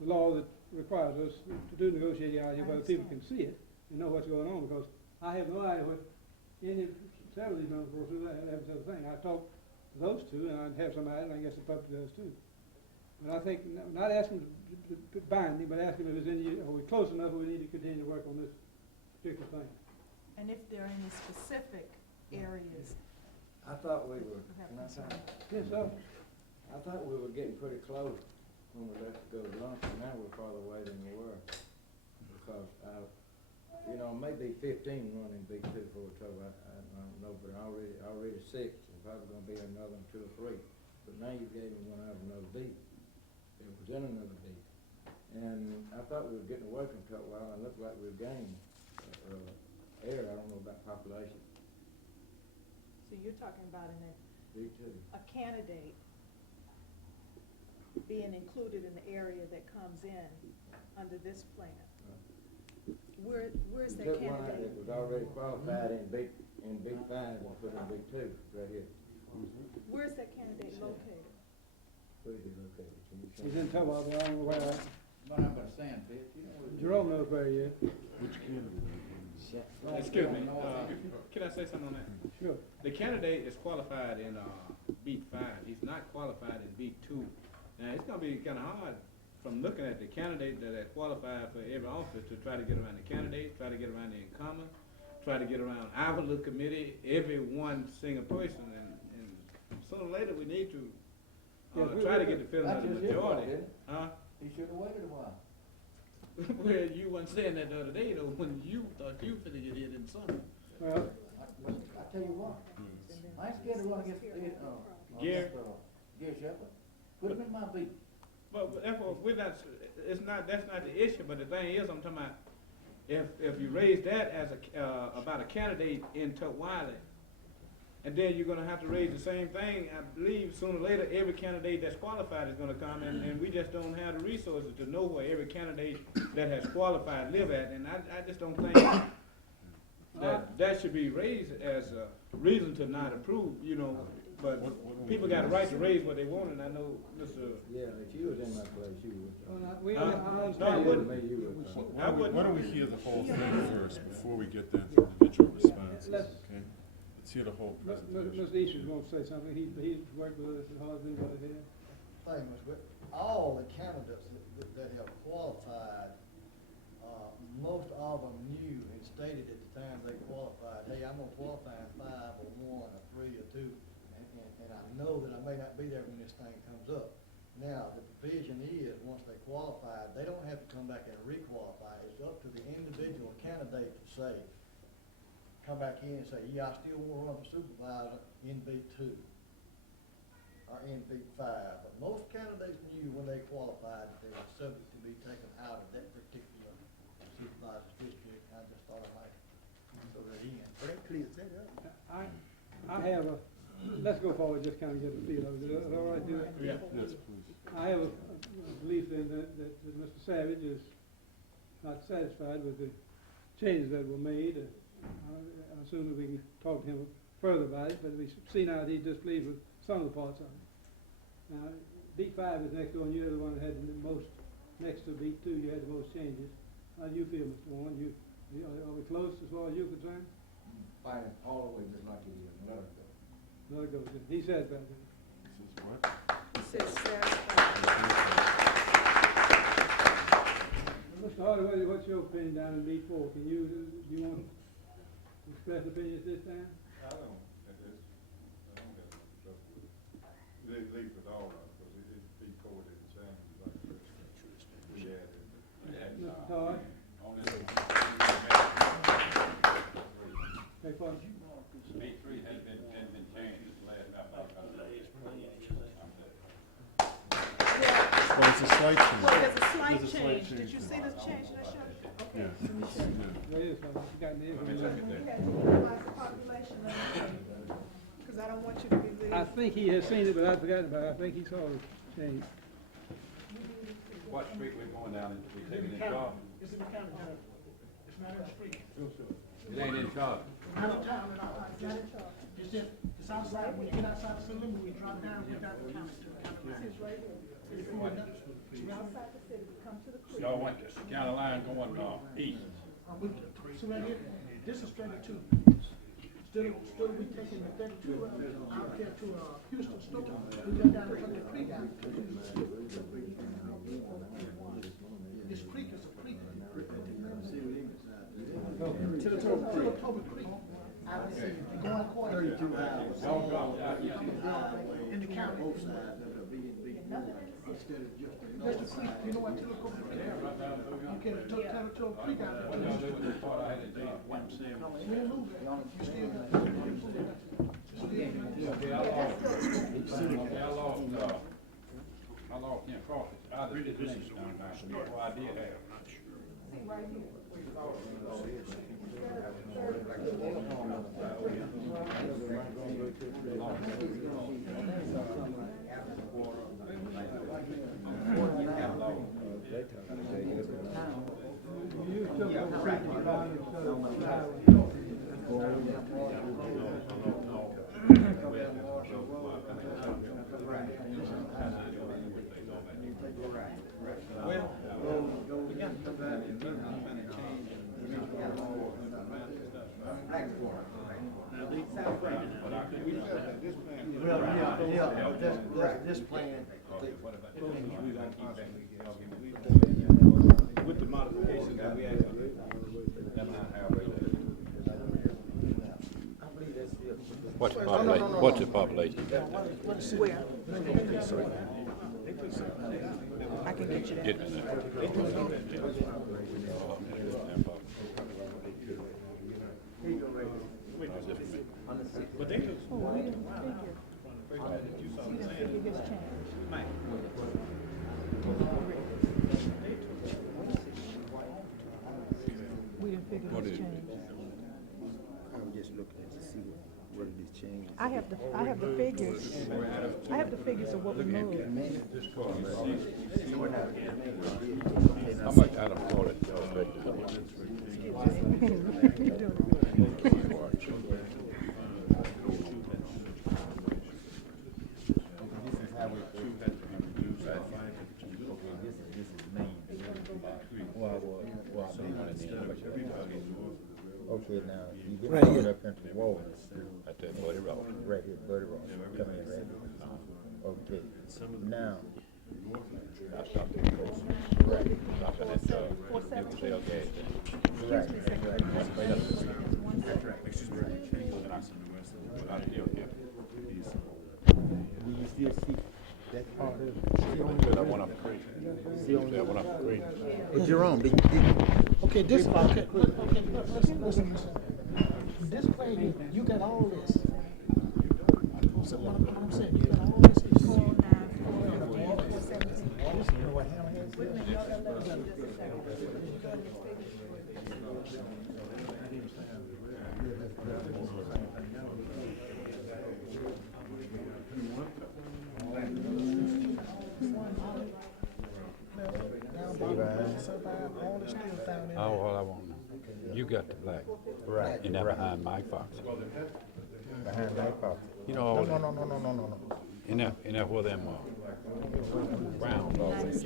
law that requires us to do negotiating out here, whether people can see it and know what's going on, because I have no idea what several of these members will do that other thing. I talked to those two, and I'd have some idea, and I guess the public does too. But I think, not asking to bind me, but asking if there's any, are we close enough, or we need to continue to work on this particular thing. And if there are any specific areas. I thought we were, Have can I concern. say? Yes, sir. I thought we were getting pretty close when we left to go to lunch, and now we're farther away than we were. Because you know, maybe 15 running B2 for a total, I don't know, but already 6, and probably gonna be another 2 or 3. But now you gave me one out of another beat. It was in another beat. And I thought we were getting away from Tutwiler, and it looked like we were gaining area. I don't know about population. So you're talking about B2. a candidate being included in the area that comes in under this plan. Where's that You took one out candidate? that was already qualified in B5 and put in B2, right here. Where's that candidate located? Where is he located? Can you show He's me? in Tulsa, but I don't know where. Don't have but a sand pit, you know. Jerome knows where he is. Which candidate? Excuse me, can I say something on that? Sure. The candidate is qualified in, B5, he's not qualified in B2. Now, it's gonna be kinda hard from looking at the candidate that are qualified for every office to try to get around the candidate, try to get around the incumbent, try to get around our little committee, every one single person, and sooner or later, we need to, try to get the feeling of the majority. Huh? He should've waited a while. Well, you wasn't saying that the other day, though, when you thought you finna get in summer. Well, I tell you what, I ain't scared to run against, Gary? Gary Shepherd. Put him in my beat. But therefore, that's not the issue, but the thing is, I'm talking about, if you raise that as about a candidate in Tutwiler, and then you're gonna have to raise the same thing, I believe sooner or later, every candidate that's qualified is gonna come, and we just don't have the resources to know where every candidate that has qualified live at, and I just don't think that should be raised as a reason to not approve, you know, but people got a right to raise what they want, and I know Mr. Yeah, if you was in my place, you would. we Huh? understand. No, I wouldn't. Maybe you would. Why don't we hear the whole thing first before we get down to individual responses, Let's- okay? Let's hear the whole presentation. Mr. Easter's gonna say something. He's worked with us as hard as anybody here. Thing was, with all the candidates that have qualified, most of them knew and stated at the time they qualified, hey, I'm gonna qualify in 5 or 1 or 3 or 2, and I know that I may not be there when this thing comes up. Now, the provision is, once they qualify, they don't have to come back and requalify. It's up to the individual candidate to say, come back in and say, yeah, I still wanna run for supervisor in B2 or in B5. But most candidates knew when they qualified that they were subject to be taken out of that particular supervisor's district. I just thought I might throw that in. But that clears that up. I have a, let's go forward, just kind of get a feel of it. Is that all right, do it? Yeah. Yes, please. I have a belief then that Mr. Savage is not satisfied with the changes that were made. I assume that we can talk to him further about it, but we see now that he's displeased with some of the parts of it. Now, B5 is next door, and you're the one that had the most, next to B2, you had the most changes. How do you feel, Mr. Warren? Are we close as far as you're concerned? Fighting all the way just like he is. Let her go. Let it go. He says that. This is what? He says satisfied. Mr. Hardaway, what's your opinion down in B4? Do you want to express opinions this time? I don't get no trouble with it. They leave with all of it, because it B4 didn't change like the rest of it. We added. Mr. Todd? Hey, Paul. B3 hadn't been changed this last about 5 days. Oh, it's a slight change. Well, there's a slight There's a slight change. Did change you there. see this change that showed? Okay. Yeah. Let me show you. There is, you got the information. Okay, minimize the population, because I don't want you to be leaving. I think he has seen it, but I forgot about it. I think he saw the change. What street we going down, we taking in charge? It's in the county, Judge. It's not in the street. It ain't in charge. Not in town at all. It's not in charge. It's outside, when you get outside the city limit, we drop down without the county to the county line. It's right here. If you want to- It's outside the city, we come to the creek. Y'all want this county line going, east. So right here, this is 32. Still we taking the 32 out there to Houston store. We go down and cut the creek out. This creek is a creek. To the Toba Creek. Out of the city, going quarter. 32 houses. Y'all dropped out, yeah. In the county. Both sides of it being B2 instead of just the There's north a creek, side. you know what, to look over the creek. You can tell Creek out there. Y'all do with the part I had I lost him across it. I just did this down there, so before I did have. You still go We got to come back and look at how many changes and make our laws and This plan. With the modifications that we had. What's the population? What's the population? Where? I can get you that. Get me there. But they could. Oh, we didn't figure. Figure his change. We didn't figure What his is it? change. I'm just looking to see what it is changed. I have the figures. I have the figures of what we moved. How much out of Florida? You're doing it. Okay, now, you get Right right here. up into Walnut Street. At that Buddy Road. Right here, Buddy Ross, come in right here. Okay, now, I stopped at the coast. right, Stopped at that, it was L gas station. right. Right up the street. And I said, I still kept it. Do you still see that part of it? Until I went up the creek. Until I went up the creek. Hey, Jerome, did you? Okay, this, okay, listen. This plan, you got all this. So what I'm saying, you got all this. You know what hammerhead is? All the steel found in Oh, there. well, I won't know. You got the black. Right. And that behind Mike Fox. Behind that part. You know, No. in that where them, brown dogs.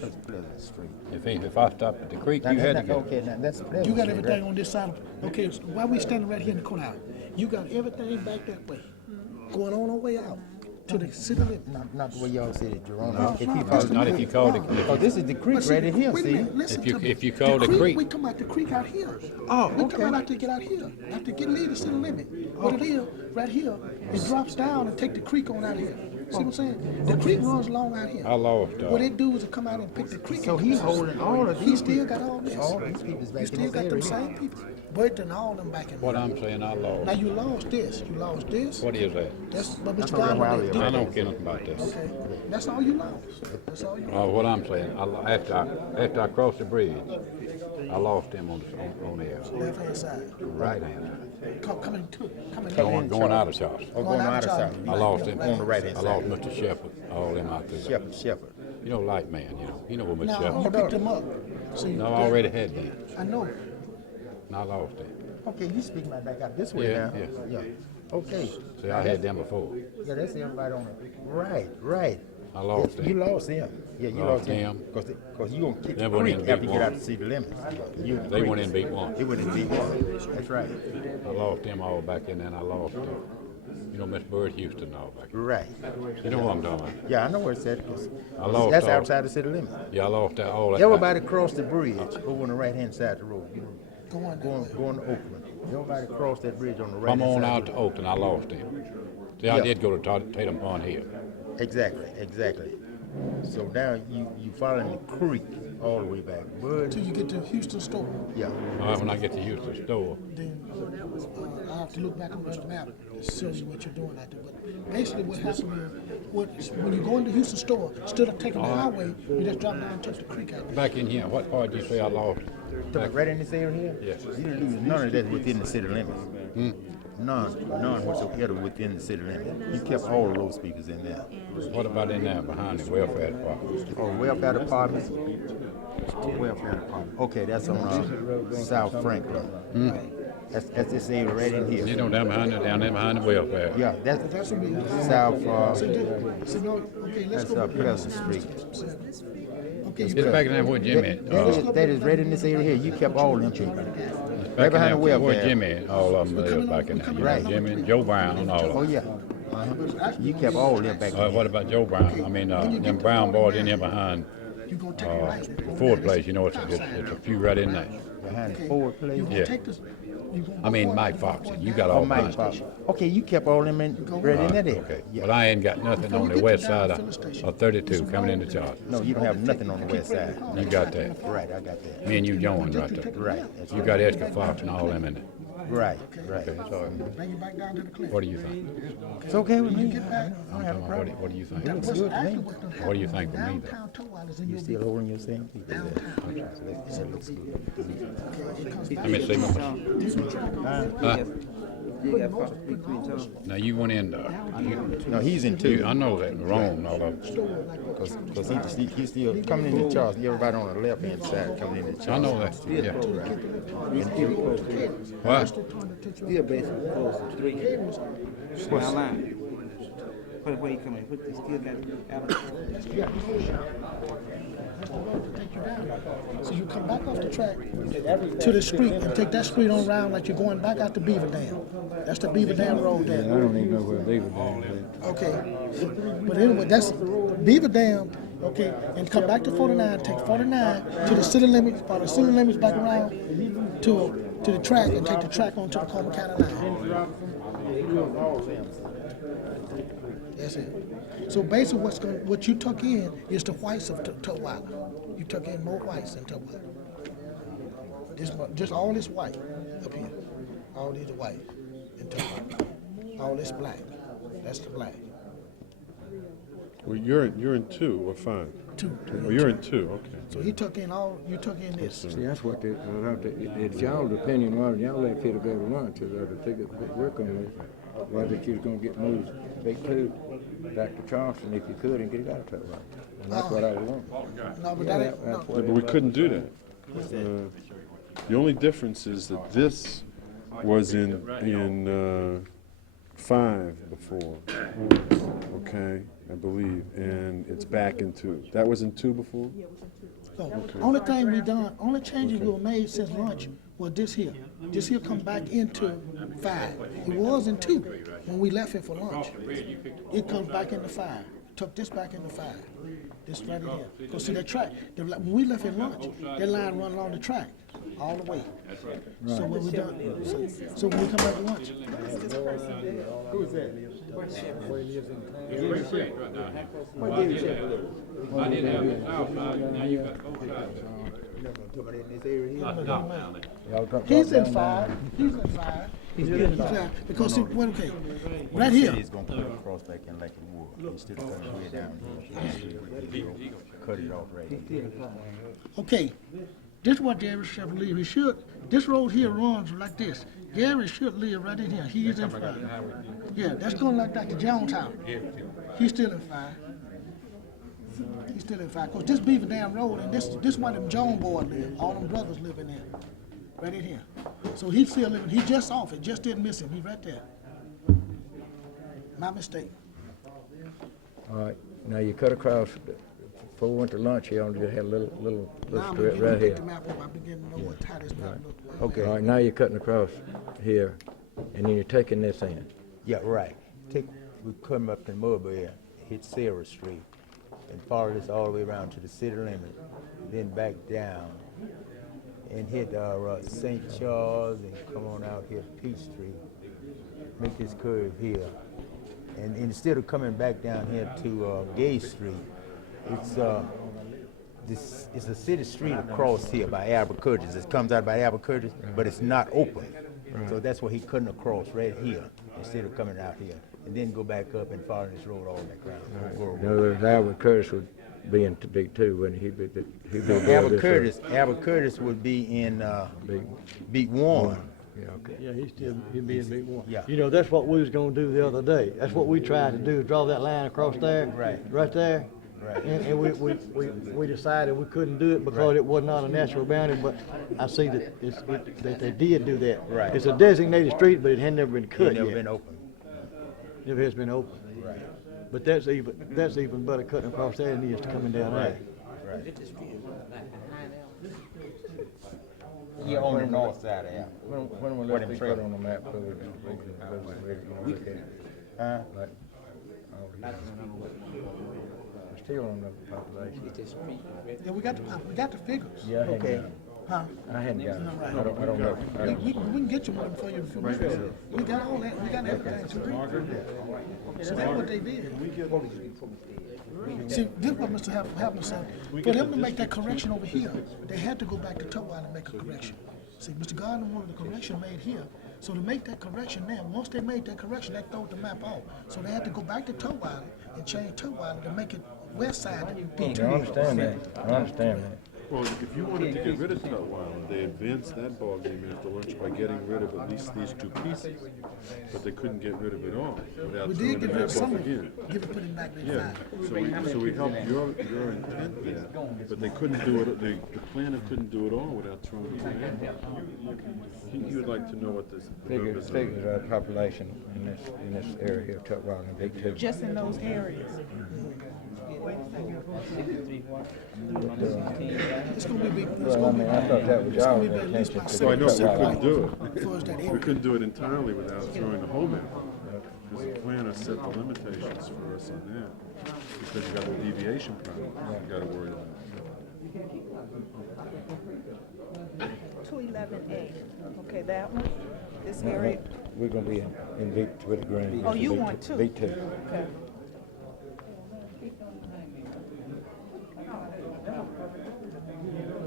That's Pleasant Street. If I stopped at the creek, you had to go. Okay, now that's Pleasant You got Street, everything right? on this side. Okay, so why we standing right here in the corner? You got everything back that way, going on our way out to the city limit. Not the way y'all said it, Jerome. No, If no, you no, follow no. the Not if you call it. Oh, this is the creek But see, right in here, wait a see? minute, listen If you- to me. if you call the creek- We come out the creek out here. Oh, We come okay. out to get out here, after get leave the city limit. What it is, right here, it drops down and take the creek on out here. See what I'm saying? The creek runs along out here. I lost, What it do is it come out and pick the creek. So and he's come out. holding all of He these still people. got all this. All these people's back You in still this got them area. same people. Burton all them back in What there. I'm saying, I Now lost. you lost this. You lost this. What is that? That's but That's Mr. not where I Gardner live. did. I don't care nothing about this. Okay, that's all you lost. That's all you lost. What I'm saying, after I crossed the bridge, I lost him on the Left hand side. right hand. Coming Going out of Charles. Oh, going out of sight. I lost him. On the right-hand I lost side. Mr. Shepherd, all them out there. Shepherd. You know, light man, you know what Mr. Now, Shepherd. you picked him up. See, No, I already had him, I know. and I lost him. Okay, you speaking about back out this way Yeah, now? yeah. Okay. See, I had them before. Yeah, that's everybody on it. Right. I lost You him. lost him. Yeah, you Lost lost him. him. Because you gonna kick the They went creek in after beat you get out one. to see the limits. You in the They creek. went in beat one. They went in beat one. That's right. I lost them all back in, and I lost, you know, Miss Bird Houston and all back. Right. You know what I'm talking about? Yeah, I know where it's at. I lost That's all- outside the city limit. Yeah, I lost that all that. Everybody crossed the bridge over on the right-hand side of the road. Going Going to Oakland. Everybody crossed that bridge on the Come right-hand on side. out to Oakland, I lost him. See, I Yeah. did go to Tatum Pond Hill. Exactly. So now you following the creek all the way back, but Until you get to Houston store, yeah. All right, when I get to Houston store, then I have to look back on the map to show you what you're doing out there. But basically what happened is, when you go into Houston store, instead of taking the highway, you just drop down and take the creek out. back in here, what part did you say I lost? Right in this area here? Yes. You didn't lose none of that within the city limits. None whatsoever within the city limits. You kept all of those speakers in there. What about in there behind the welfare department? Oh, welfare department? Welfare department. Okay, that's on South Franklin. That's this area right in here. You know, down there behind the welfare. Yeah, that's South, Let's that's Pleasant Street. Okay, It's back in there where Jimmy, That is right in this area here. You kept all of them people. back behind in the there welfare. where Jimmy, all of them live back in there. You know, Right. Jimmy, Joe Brown, and all of them. Oh, yeah. You kept all of them back there. What about Joe Brown? I mean, them brown boys in there behind you gonna take it right. the Ford place, you know, it's a few right in there. Behind the forward place. You gonna Yeah. take this, you gonna I mean, go Mike forward, Fox, go you down. got all Mike kinds Fox. of Okay, you kept all them in right in that area. Okay, Yeah. well, I ain't got nothing on the west side of 32 coming into Charlotte. No, you don't have nothing on the west side. You got that. Right, I got that. Me and you joined right there. Right, that's You got Edgar Fox and all them in there. right, right. Okay, so Bring you back down to the cliff. what do you think? It's okay with me. Get back. I'm talking about what do you think? Looks good to me. What do you think with me, though? Downtown tow is in You your still holding your same people there. Okay, so that looks good. Let me see my. Huh? Now you went in there. No, he's in two. I know that Rome and all of them. Because he's still coming into Charles. Everybody on the left hand side coming into Charles. I know that. Yeah. Still What? basically close to 3 mile line. Where you coming? They still got out. So you come back off the track to the street and take that street on around like you're going back out to Beaver Dam. That's the Beaver Dam Road I there. don't even know where Beaver Dam is. Okay. But anyway, that's Beaver Dam, okay, and come back to 49, take 49 to the city limits, follow the city limits back around to the track and take the track onto the Coleman County line. That's it. So basically what you took in is the whites of Towala. You took in more whites than Towala. Just all this white up here. All these are white in Towala. All this black. That's the black. Well, you're in two, or fine. Two. Oh, you're in two, okay. So you took in this. See, that's what it's y'all's opinion was, y'all let Peter go to lunch, or the ticket work on it. Why that you was gonna get moved big two back to Charleston if you could and get it out of that right. And that's what I want. No, but that ain't, no. Yeah, but we couldn't do that. The only difference is that this was in 5 before, okay, I believe, and it's back in 2. That was in 2 before? So, only thing we done, only changes we were made since lunch was this here. This here come back into 5. It was in 2 when we left here for lunch. It comes back into 5. Took this back into 5. This right in here. Because see that track, when we left at lunch, that line run along the track all the way. Right. So when we done, so when we come back to lunch. Who is that? Where he lives in town. I didn't have this outside, now you got both sides. He's in 5. He's in 5. He's in 5. Because see, well, okay, right here. He's gonna put it across back in like in wood. Instead of cutting way down here. Cut it off right here. Okay, this is what Gary should believe. He should, this road here runs like this. Gary should live right in here. He is in 5. Yeah, that's going like Dr. Jones' house. He's still in 5. He's still in 5. Because this Beaver Dam Road, and this where them Jones boys live. All them brothers live in there. Right in here. So he's still living. He just off it. Just didn't miss him. He's right there. My mistake. All right, now you cut across, before we went to lunch here, you had a little Now I'm strip beginning right to here. pick the map up. I'm beginning to know what how this map looks. Okay. All right, now you're cutting across here, and then you're taking this in. Yeah, right. We come up to Mulberry, hit Sarah Street, and follow this all the way around to the city limit, then back down, and hit St. Charles, and come on out here to Peach Street, make this curve here. And instead of coming back down here to Gay Street, It's, this is a city street across here by Albuquerque. It comes out by Albuquerque, but it's not open. So that's why he couldn't have crossed right here instead of coming out here. And then go back up and follow this road all back around. In other words, Albuquerque would be in B2, wouldn't he? He'd be Albuquerque would be in, beat one. Yeah, okay. Yeah, he'd be in Big One. Yeah. You know, that's what we was gonna do the other day. That's what we tried to do, draw that line across there. Right there. Right. And we decided we couldn't do it because it was not a natural boundary, but I see that that they did do that. Right. It's a designated street, but it had never been cut It yet. never been open. Never has been open. Right. But that's even better cutting across there than it is coming down there. Right. Yeah, on the north side of When will that be put on the map so we can look at it? Like, all the, still on the population. Yeah, we got the figures. Yeah, Okay. Huh? I hadn't got it. Right. I don't know. We can get you one for you if you want. We got all that, we got everything to read. So that's what they did. See, this is what Mr. Havner said. For them to make that correction over here, they had to go back to Towile and make a correction. See, Mr. Gardner wanted the correction made here. So to make that correction there, once they made that correction, that threw the map off. So they had to go back to Towile and change Towile to make it west side. I understand that. Well, if you wanted to get rid of Tutwiler, they advanced that ballgame after lunch by getting rid of at least these two pieces. But they couldn't get rid of it all without We throwing did the get rid of map some off of it. again. Give it, put it back there. Yeah, so we helped your intent there, but they couldn't do it, the planner couldn't do it all without throwing it in. He would like to know what the numbers are. Figures our population in this area of Tutwiler and Big Two. Just in those areas. It's gonna be big. Well, I mean, I thought that was It's gonna our be at least intention about to So I know we seven couldn't do as far as that it. area. We couldn't do it entirely without throwing the whole map. Because the planner set the limitations for us on that. Because you got the deviation problem you gotta worry about. 211A, okay, that one, this area. We're gonna be in Big, with the green. Oh, you want two? Big Two. Okay.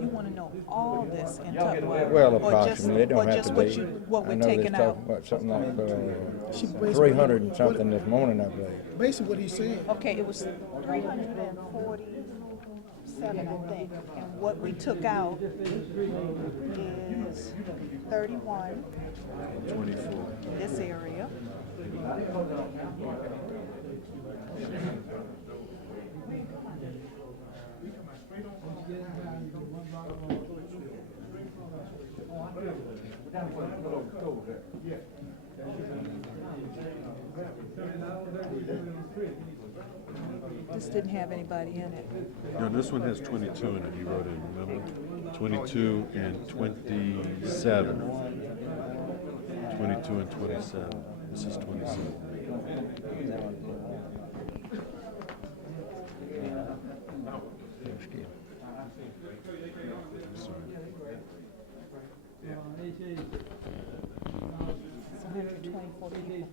You wanna know all this in Tutwiler? Well, or just- approximately, it don't or have just to what be. you- what we're I know taking they're out? talking about something like, Basically, 300 and something this morning, I believe. Basically what he's saying, Okay, it was 347, I think, and what we took out is 31, 24. this area. This didn't have anybody in it. No, this one has 22 in it, you wrote it, remember? 22 and 27. 22 and 27. This is 27. It's 124 people.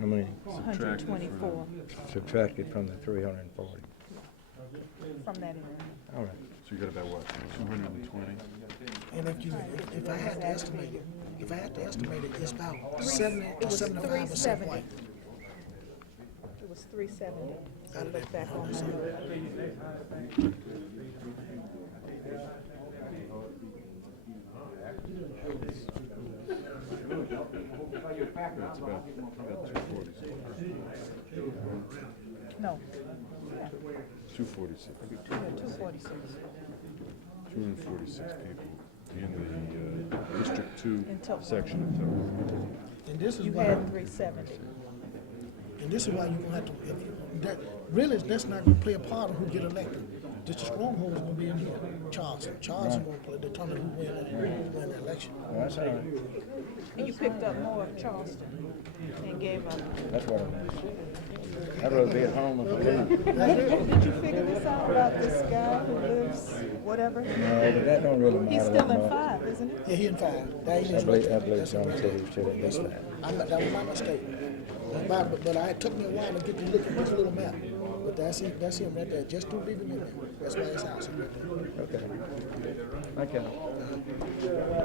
How many? 124 Subtracted from the 340. from that area. All right. So you got about what, 220? and if I had to estimate it, it's about 70 It to was 75% 370. white. It was 370. I Out of looked that back on my note. That's about 240. No, yeah, 246. yeah, 246. 246 people in the District 2 In Tulsa. section of Tulsa. And this is You why, had 370. and this is why you're gonna have to, really, that's not gonna play a part of who get elected. Just the stronghold is gonna be in here, Charleston. Charleston gonna determine who win the election. Well, that's all right. And you picked up more of Charleston and gave up. That's what it is. I'd rather be at home if I could. Did you figure this out about this guy who lives, whatever? No, but that don't really matter. He's that still in much. 5, isn't he? Yeah, he in 5. That I is believe right. John said he was still in this. That was my mistake. But it took me a while to get to look at this little map. But that's him right there, just two people in there. That's why his house is right there. Okay. Thank you.